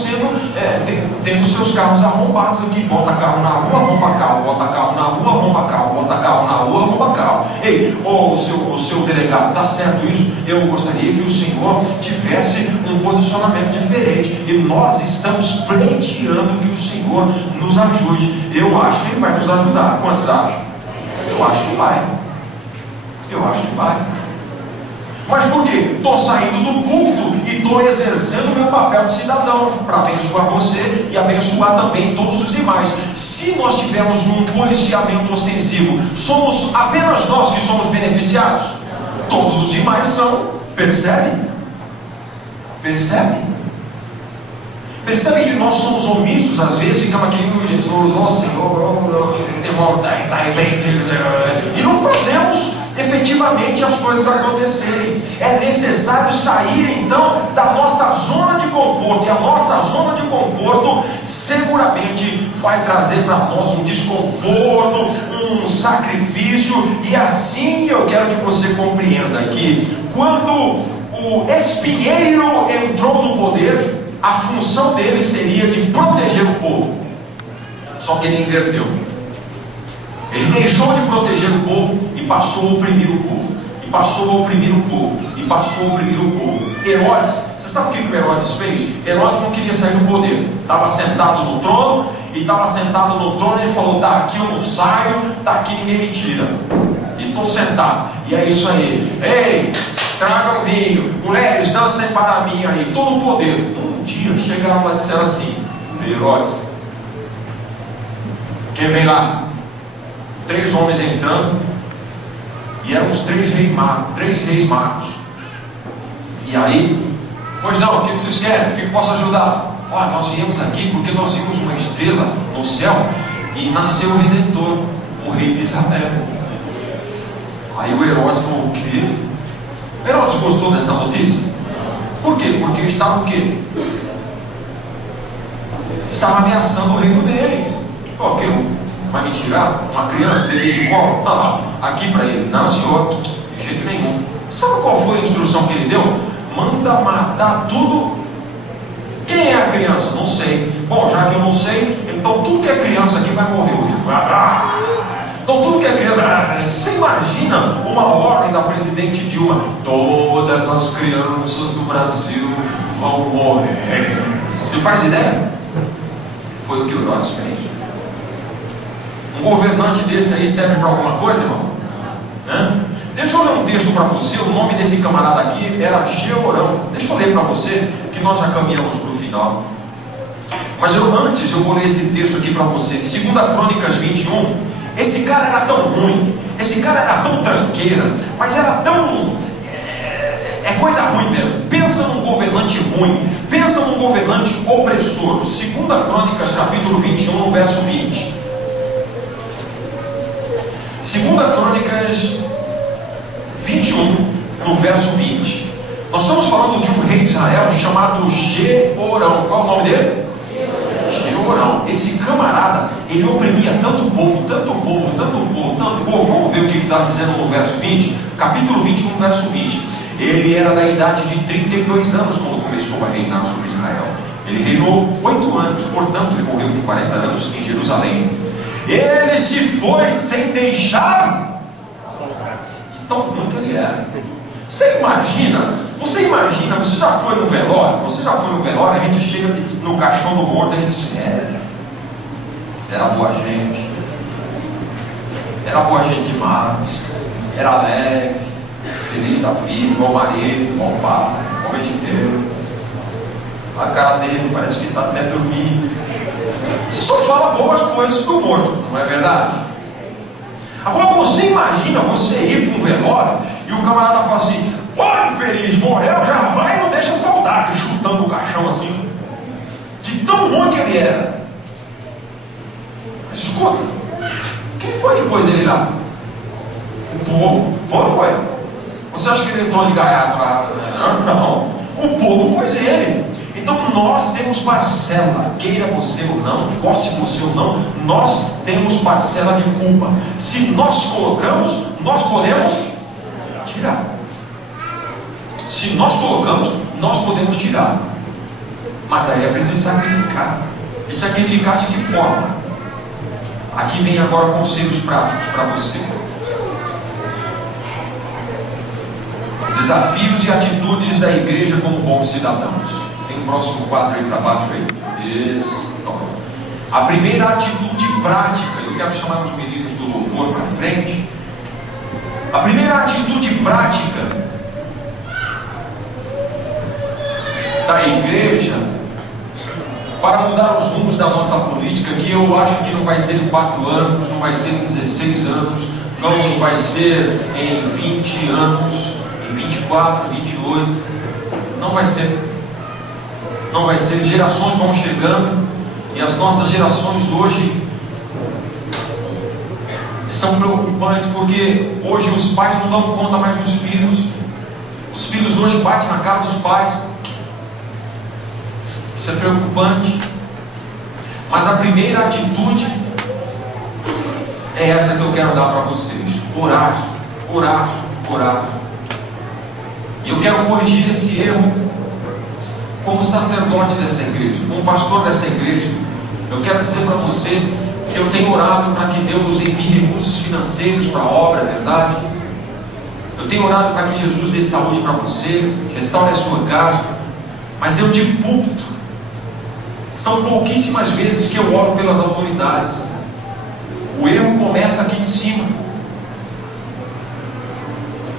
tendo seus carros arrombados aqui, bota carro na rua, arromba carro, bota carro na rua, arromba carro, bota carro na rua, arromba carro. Ei, o seu delegado, está certo isso? Eu gostaria que o senhor tivesse um posicionamento diferente, e nós estamos pleiteando que o Senhor nos ajude. Eu acho que Ele vai nos ajudar. Quantos acham? Eu acho que vai. Mas por quê? Estou saindo do púlpito e estou exercendo o meu papel de cidadão para abençoar você e abençoar também todos os demais. Se nós tivermos um policiamento ostensivo, somos apenas nós que somos beneficiados? Todos os demais são. Percebe? Percebe que nós somos omissos, às vezes ficamos aqui, Jesus, ó Senhor, e não fazemos efetivamente as coisas acontecerem. É necessário sair então da nossa zona de conforto, e a nossa zona de conforto seguramente vai trazer para nós um desconforto, um sacrifício. E assim eu quero que você compreenda que quando o espinheiro entrou no poder, a função dele seria de proteger o povo. Só que ele inverteu. Ele deixou de proteger o povo e passou a oprimir o povo. Herodes, você sabe o que o Herodes fez? Herodes não queria sair do poder. Estava sentado no trono, e ele falou, daqui eu não saio, daqui ninguém me tira. E estou sentado. E é isso aí. Ei, tragam vinho, mulheres, dancem para mim aí, todo o poder. Um dia chegaram lá e disseram assim, Herodes, quem vem lá? 3 homens entrando, e eram os 3 reis magos. E aí, pois não, o que vocês querem? O que posso ajudar? Nós viemos aqui porque nós vimos uma estrela no céu e nasceu o Redentor, o rei de Israel. Aí o Herodes falou, o quê? Herodes gostou dessa notícia? Por quê? Porque estava o quê? Estava ameaçando o reino dele. O quê? Vai me tirar uma criança dele de colo? Não, aqui para ele. Não, senhor, de jeito nenhum. Sabe qual foi a instrução que ele deu? Manda matar tudo. Quem é a criança? Não sei. Bom, já que eu não sei, então tudo que é criança aqui vai morrer. Então tudo que é criança, você imagina uma ordem da presidente Dilma: todas as crianças do Brasil vão morrer. Você faz ideia? Foi o que o Herodes fez. Um governante desse aí serve para alguma coisa, irmão? Deixa eu ler um texto para você. O nome desse camarada aqui era Jeorão. Deixa eu ler para você, que nós já caminhamos para o final. Mas antes eu vou ler esse texto aqui para você. 2 Crônicas 21. Esse cara era tão ruim, esse cara era tão tranqueira, mas era tão... É coisa ruim mesmo. Pensa num governante ruim, pensa num governante opressor. 2 Crônicas capítulo 21, verso 20. 2 Crônicas 21, no verso 20. Nós estamos falando de um rei de Israel chamado Jeorão. Qual é o nome dele? Jeorão. Esse camarada, ele oprimia tanto povo, tanto povo, tanto povo, tanto povo. Vamos ver o que está dizendo no verso 20. Capítulo 21, verso 20. Ele era da idade de 32 anos quando começou a reinar sobre Israel. Ele reinou 8 anos, portanto ele morreu com 40 anos em Jerusalém. Ele se foi sem deixar tão ruim que ele era. Você imagina, você já foi no velório? A gente chega no caixão do morto e diz: era boa gente demais, era leve, feliz da vida, igual marido, igual pai, igual inteiro. A cara dele parece que está até dormindo. Você só fala boas coisas do morto, não é verdade? Agora você imagina você ir para um velório e o camarada fala assim: olha, infeliz, morreu, já vai e não deixa saudade, chutando o caixão assim, de tão ruim que ele era. Mas escuta, quem foi que pôs ele lá? O povo. Foi? Você acha que ele entrou de gaiato lá? Não, o povo pôs ele. Então nós temos parcela, queira você ou não, goste você ou não, nós temos parcela de culpa. Se nós colocamos, nós podemos tirar. Se nós colocamos, nós podemos tirar. Mas aí é preciso sacrificar. E sacrificar de que forma? Aqui vem agora conselhos práticos para você. Desafios e atitudes da igreja como bons cidadãos. Tem o próximo quadro aí para baixo aí. Isso. A primeira atitude prática, eu quero chamar os meninos do louvor para frente. A primeira atitude prática da igreja para mudar os rumos da nossa política, que eu acho que não vai ser em 4 anos, não vai ser em 16 anos, não vai ser em 20 anos, em 24, 28, não vai ser. Não vai ser. Gerações vão chegando e as nossas gerações hoje estão preocupantes, porque hoje os pais não dão conta mais dos filhos. Os filhos hoje batem na cara dos pais. Isso é preocupante. Mas a primeira atitude é essa que eu quero dar para vocês: orar, orar, orar. E eu quero corrigir esse erro como sacerdote dessa igreja, como pastor dessa igreja. Eu quero dizer para você que eu tenho orado para que Deus envie recursos financeiros para a obra, é verdade? Eu tenho orado para que Jesus dê saúde para você, restaure a sua casa. Mas eu de púlpito, são pouquíssimas vezes que eu oro pelas autoridades. O erro começa aqui de cima.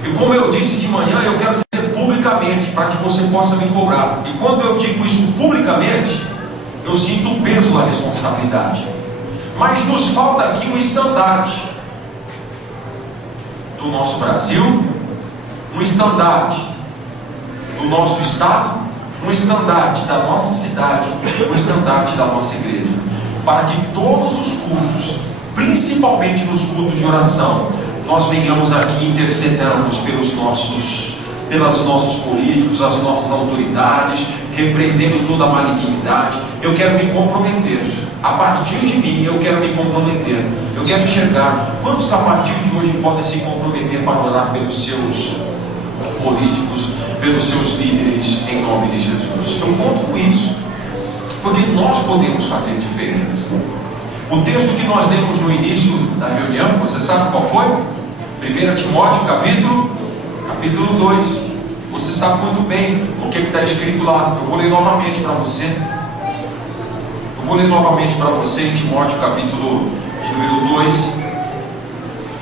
E como eu disse de manhã, eu quero dizer publicamente, para que você possa me cobrar. E quando eu digo isso publicamente, eu sinto o peso da responsabilidade. Mas nos falta aqui um estandarte do nosso Brasil, um estandarte do nosso estado, um estandarte da nossa cidade, um estandarte da nossa igreja, para que todos os cultos, principalmente nos cultos de oração, nós venhamos aqui e intercedamos pelos nossos políticos, as nossas autoridades, repreendendo toda a malignidade. Eu quero me comprometer. A partir de mim, eu quero me comprometer. Eu quero enxergar quantos a partir de hoje podem se comprometer para orar pelos seus políticos, pelos seus líderes, em nome de Jesus. Eu conto com isso, porque nós podemos fazer diferença. O texto que nós lemos no início da reunião, você sabe qual foi? 1 Timóteo capítulo 2. Você sabe muito bem o que está escrito lá. Eu vou ler novamente para você. Em Timóteo capítulo de número 2,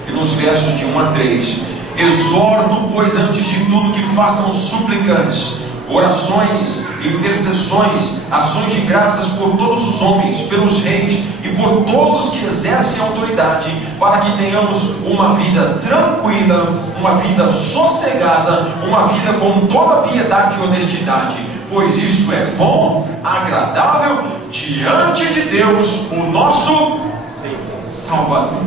e nos versos de 1 a 3. Exorto, pois, antes de tudo, que façam súplicas, orações, intercessões, ações de graças por todos os homens, pelos reis e por todos que exercem autoridade, para que tenhamos uma vida tranquila, uma vida sossegada, uma vida com toda piedade e honestidade, pois isto é bom, agradável diante de Deus, o nosso Salvador.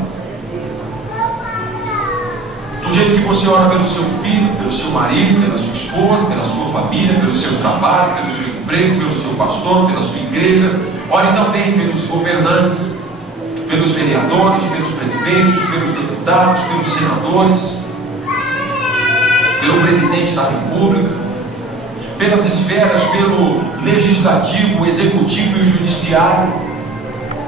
Do jeito que você ora pelo seu filho, pelo seu marido, pela sua esposa, pela sua família, pelo seu trabalho, pelo seu emprego, pelo seu pastor, pela sua igreja, ore também pelos governantes, pelos vereadores, pelos prefeitos, pelos deputados, pelos senadores, pelo presidente da república, pelas esferas, pelo legislativo, executivo e o judiciário.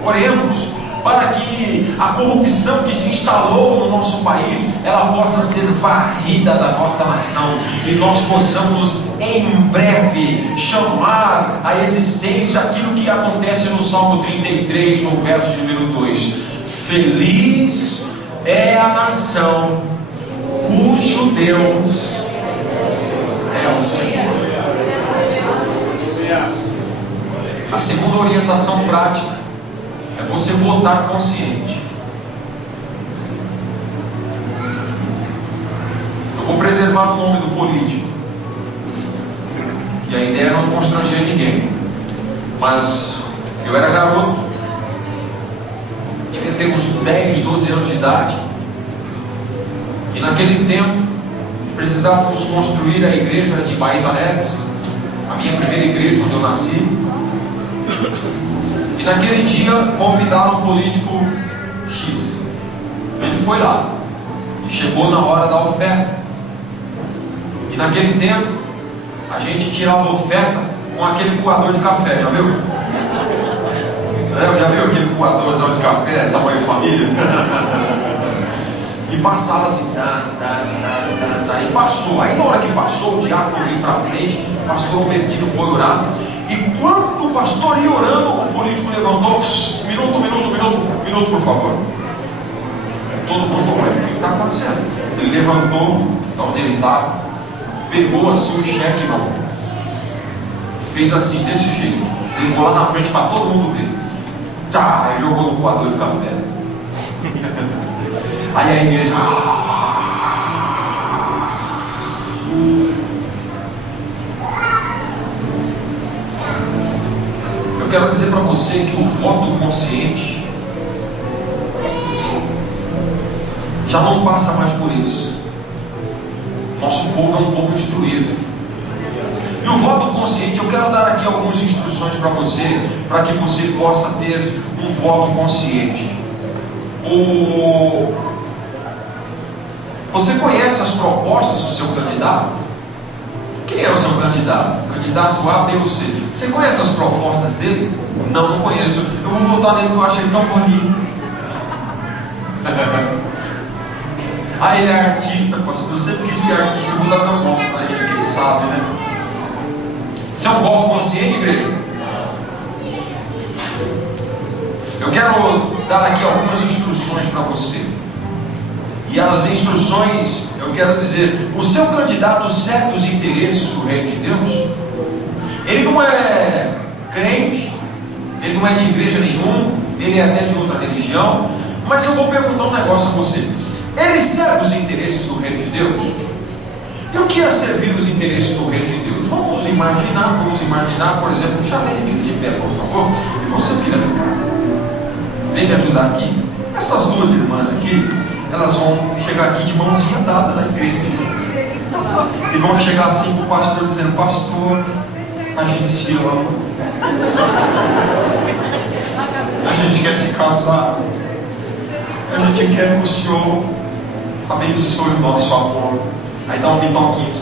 Oremos para que a corrupção que se instalou no nosso país, ela possa ser varrida da nossa nação, e nós possamos em breve chamar à existência aquilo que acontece no Salmo 33, no verso de número 2: feliz é a nação cujo Deus é o Senhor. A segunda orientação prática é você votar consciente. Eu vou preservar o nome do político, e a ideia é não constranger ninguém, mas eu era garoto, devia ter uns 10, 12 anos de idade, e naquele tempo precisávamos construir a igreja de Baita Neves, a minha primeira igreja onde eu nasci. E naquele dia convidaram um político X. Ele foi lá e chegou na hora da oferta. E naquele tempo a gente tirava a oferta com aquele coador de café, já viu? Já viu aquele coadorzão de café, tamanho família? E passava assim, e passou. Aí na hora que passou, o diácono veio para frente, o pastor Albertino foi orar. E quando o pastor ia orando, o político levantou. Minuto, por favor. Todo por favor. O que está acontecendo? Ele levantou, da onde ele estava, pegou assim o cheque na mão, fez assim, desse jeito, levou lá na frente para todo mundo ver. Aí jogou no coador de café. Aí a igreja. Eu quero dizer para você que o voto consciente já não passa mais por isso. Nosso povo é um povo instruído. E o voto consciente, eu quero dar aqui algumas instruções para você, para que você possa ter um voto consciente. Você conhece as propostas do seu candidato? Quem é o seu candidato? Candidato A, B ou C? Você conhece as propostas dele? Não conheço. Eu vou votar nele porque eu achei ele tão bonito. Ah, ele é artista, pastor. Eu sempre quis ser artista, eu vou dar meu voto para ele, quem sabe, né? Isso é um voto consciente, igreja? Eu quero dar aqui algumas instruções para você. E as instruções, eu quero dizer, o seu candidato serve os interesses do reino de Deus? Ele não é crente, ele não é de igreja nenhuma, ele é até de outra religião, mas eu vou perguntar um negócio a você: ele serve os interesses do reino de Deus? E o que é servir os interesses do reino de Deus? Vamos imaginar, por exemplo, Charlene, fica de pé, por favor. E você, filha, vem me ajudar aqui. Essas duas irmãs aqui, elas vão chegar aqui de mãozinha dada na igreja e vão chegar assim para o pastor dizendo: pastor, a gente se ama, a gente quer se casar, a gente quer que o Senhor abençoe o nosso amor. Aí dá um bitoquinho.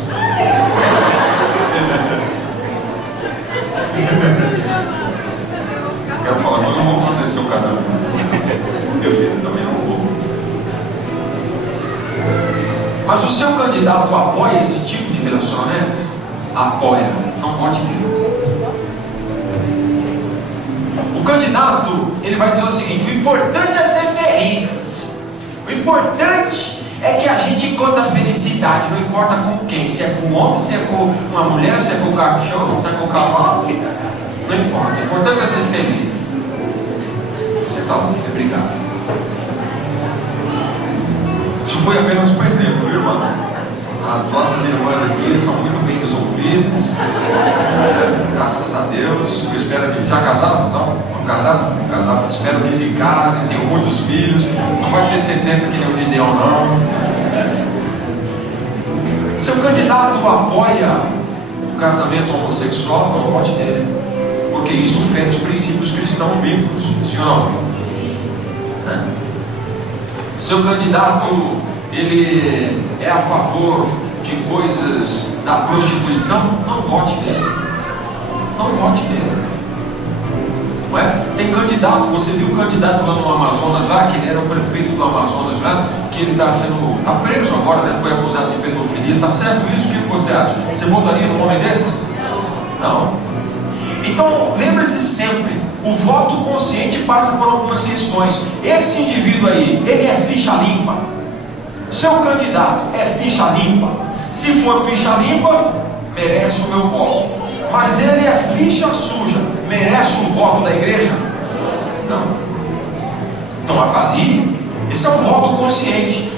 quero falar que eu não vou fazer seu casamento. Meu filho também não vou. Mas o seu candidato apoia esse tipo de relacionamento? Apoia, não vote nele. O candidato, ele vai dizer o seguinte: o importante é ser feliz. O importante é que a gente encontra a felicidade, não importa com quem, se é com um homem, se é com uma mulher, se é com o cachorro, se é com o cavalo, não importa, o importante é ser feliz. Você está bom, filho, obrigado. Isso foi apenas um exemplo, viu, irmão? As nossas irmãs aqui são muito bem resolvidas, graças a Deus. Eu espero que já casaram, não? Não casaram? Não casaram. Espero que se casem, tenham muitos filhos. Não vai ter 70 que nem o Gideão, não. Seu candidato apoia o casamento homossexual, não vote nele, porque isso fere os princípios cristãos bíblicos, sim ou não? Seu candidato, ele é a favor de coisas da prostituição, não vote nele. Não vote nele. Não é? Tem candidato, você viu um candidato lá no Amazonas, lá, que ele era o prefeito do Amazonas, lá, que ele está preso agora, né? Foi acusado de pedofilia. Está certo isso? O que você acha? Você votaria num homem desse? Não. Então, lembre-se sempre, o voto consciente passa por algumas questões. Esse indivíduo aí, ele é ficha limpa? Seu candidato é ficha limpa? Se for ficha limpa, merece o meu voto. Mas ele é ficha suja, merece o voto da igreja? Não. Então avalie. Esse é um voto consciente.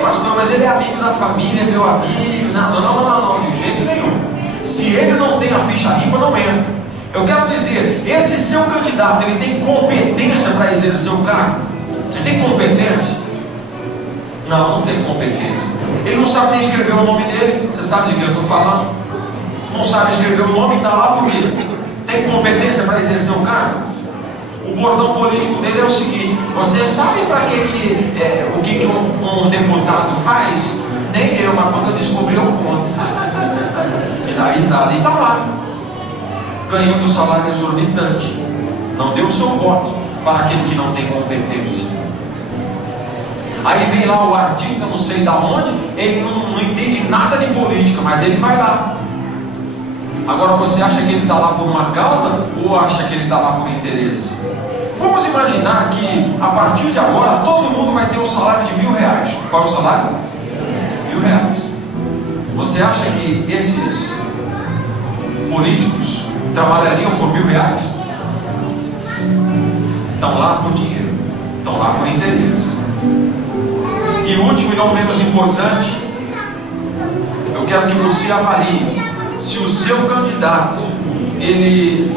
Pastor, mas ele é amigo da família, meu amigo. Não, de jeito nenhum. Se ele não tem a ficha limpa, não entra. Eu quero dizer, esse seu candidato, ele tem competência para exercer o cargo? Ele tem competência? Não tem competência. Ele não sabe nem escrever o nome dele. Você sabe de quem eu estou falando? Não sabe escrever o nome e está lá por quê? Tem competência para exercer o cargo? O bordão político dele é o seguinte: você sabe para o que um deputado faz? Nem eu, mas quando eu descobri eu conto. E dá risada e está lá, ganhando um salário exorbitante. Não deu o seu voto para aquele que não tem competência. Aí vem lá o artista, não sei da onde, ele não entende nada de política, mas ele vai lá. Agora você acha que ele está lá por uma causa ou acha que ele está lá por interesse? Vamos imaginar que a partir de agora todo mundo vai ter um salário de R$1.000. Qual é o salário? R$1.000. Você acha que esses políticos trabalhariam por R$1.000? Estão lá por dinheiro, estão lá por interesse. E último e não menos importante, eu quero que você avalie se o seu candidato, ele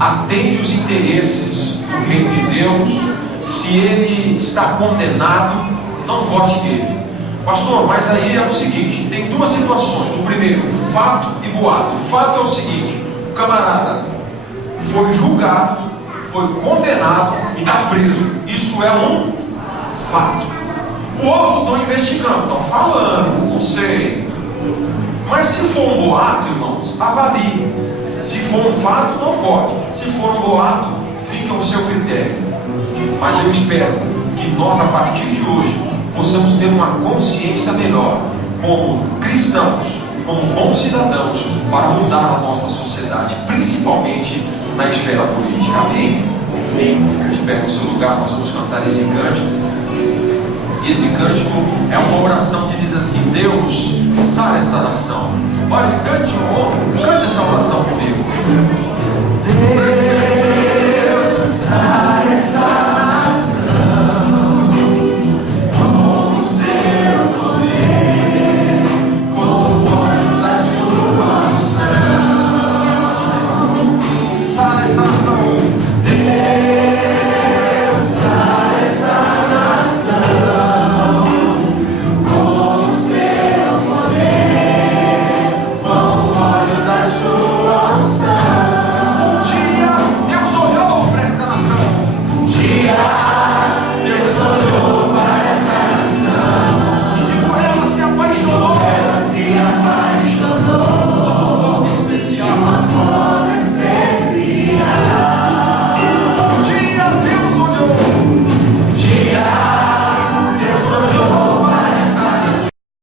atende os interesses do reino de Deus. Se ele está condenado, não vote nele. Pastor, mas aí é o seguinte, tem duas situações. O primeiro, fato e boato. O fato é o seguinte: o camarada foi julgado, foi condenado e está preso. Isso é um fato. O outro estão investigando, estão falando, não sei. Mas se for um boato, irmãos, avalie. Se for um fato, não vote. Se for um boato, fique ao seu critério. Mas eu espero que nós, a partir de hoje, possamos ter uma consciência melhor, como cristãos, como bons cidadãos, para mudar a nossa sociedade, principalmente na esfera política. Amém? Amém. Eu espero no seu lugar, nós vamos cantar esse cântico. E esse cântico é uma oração que diz assim: Deus, sara esta nação. Olha, cante essa oração comigo. Deus, sara esta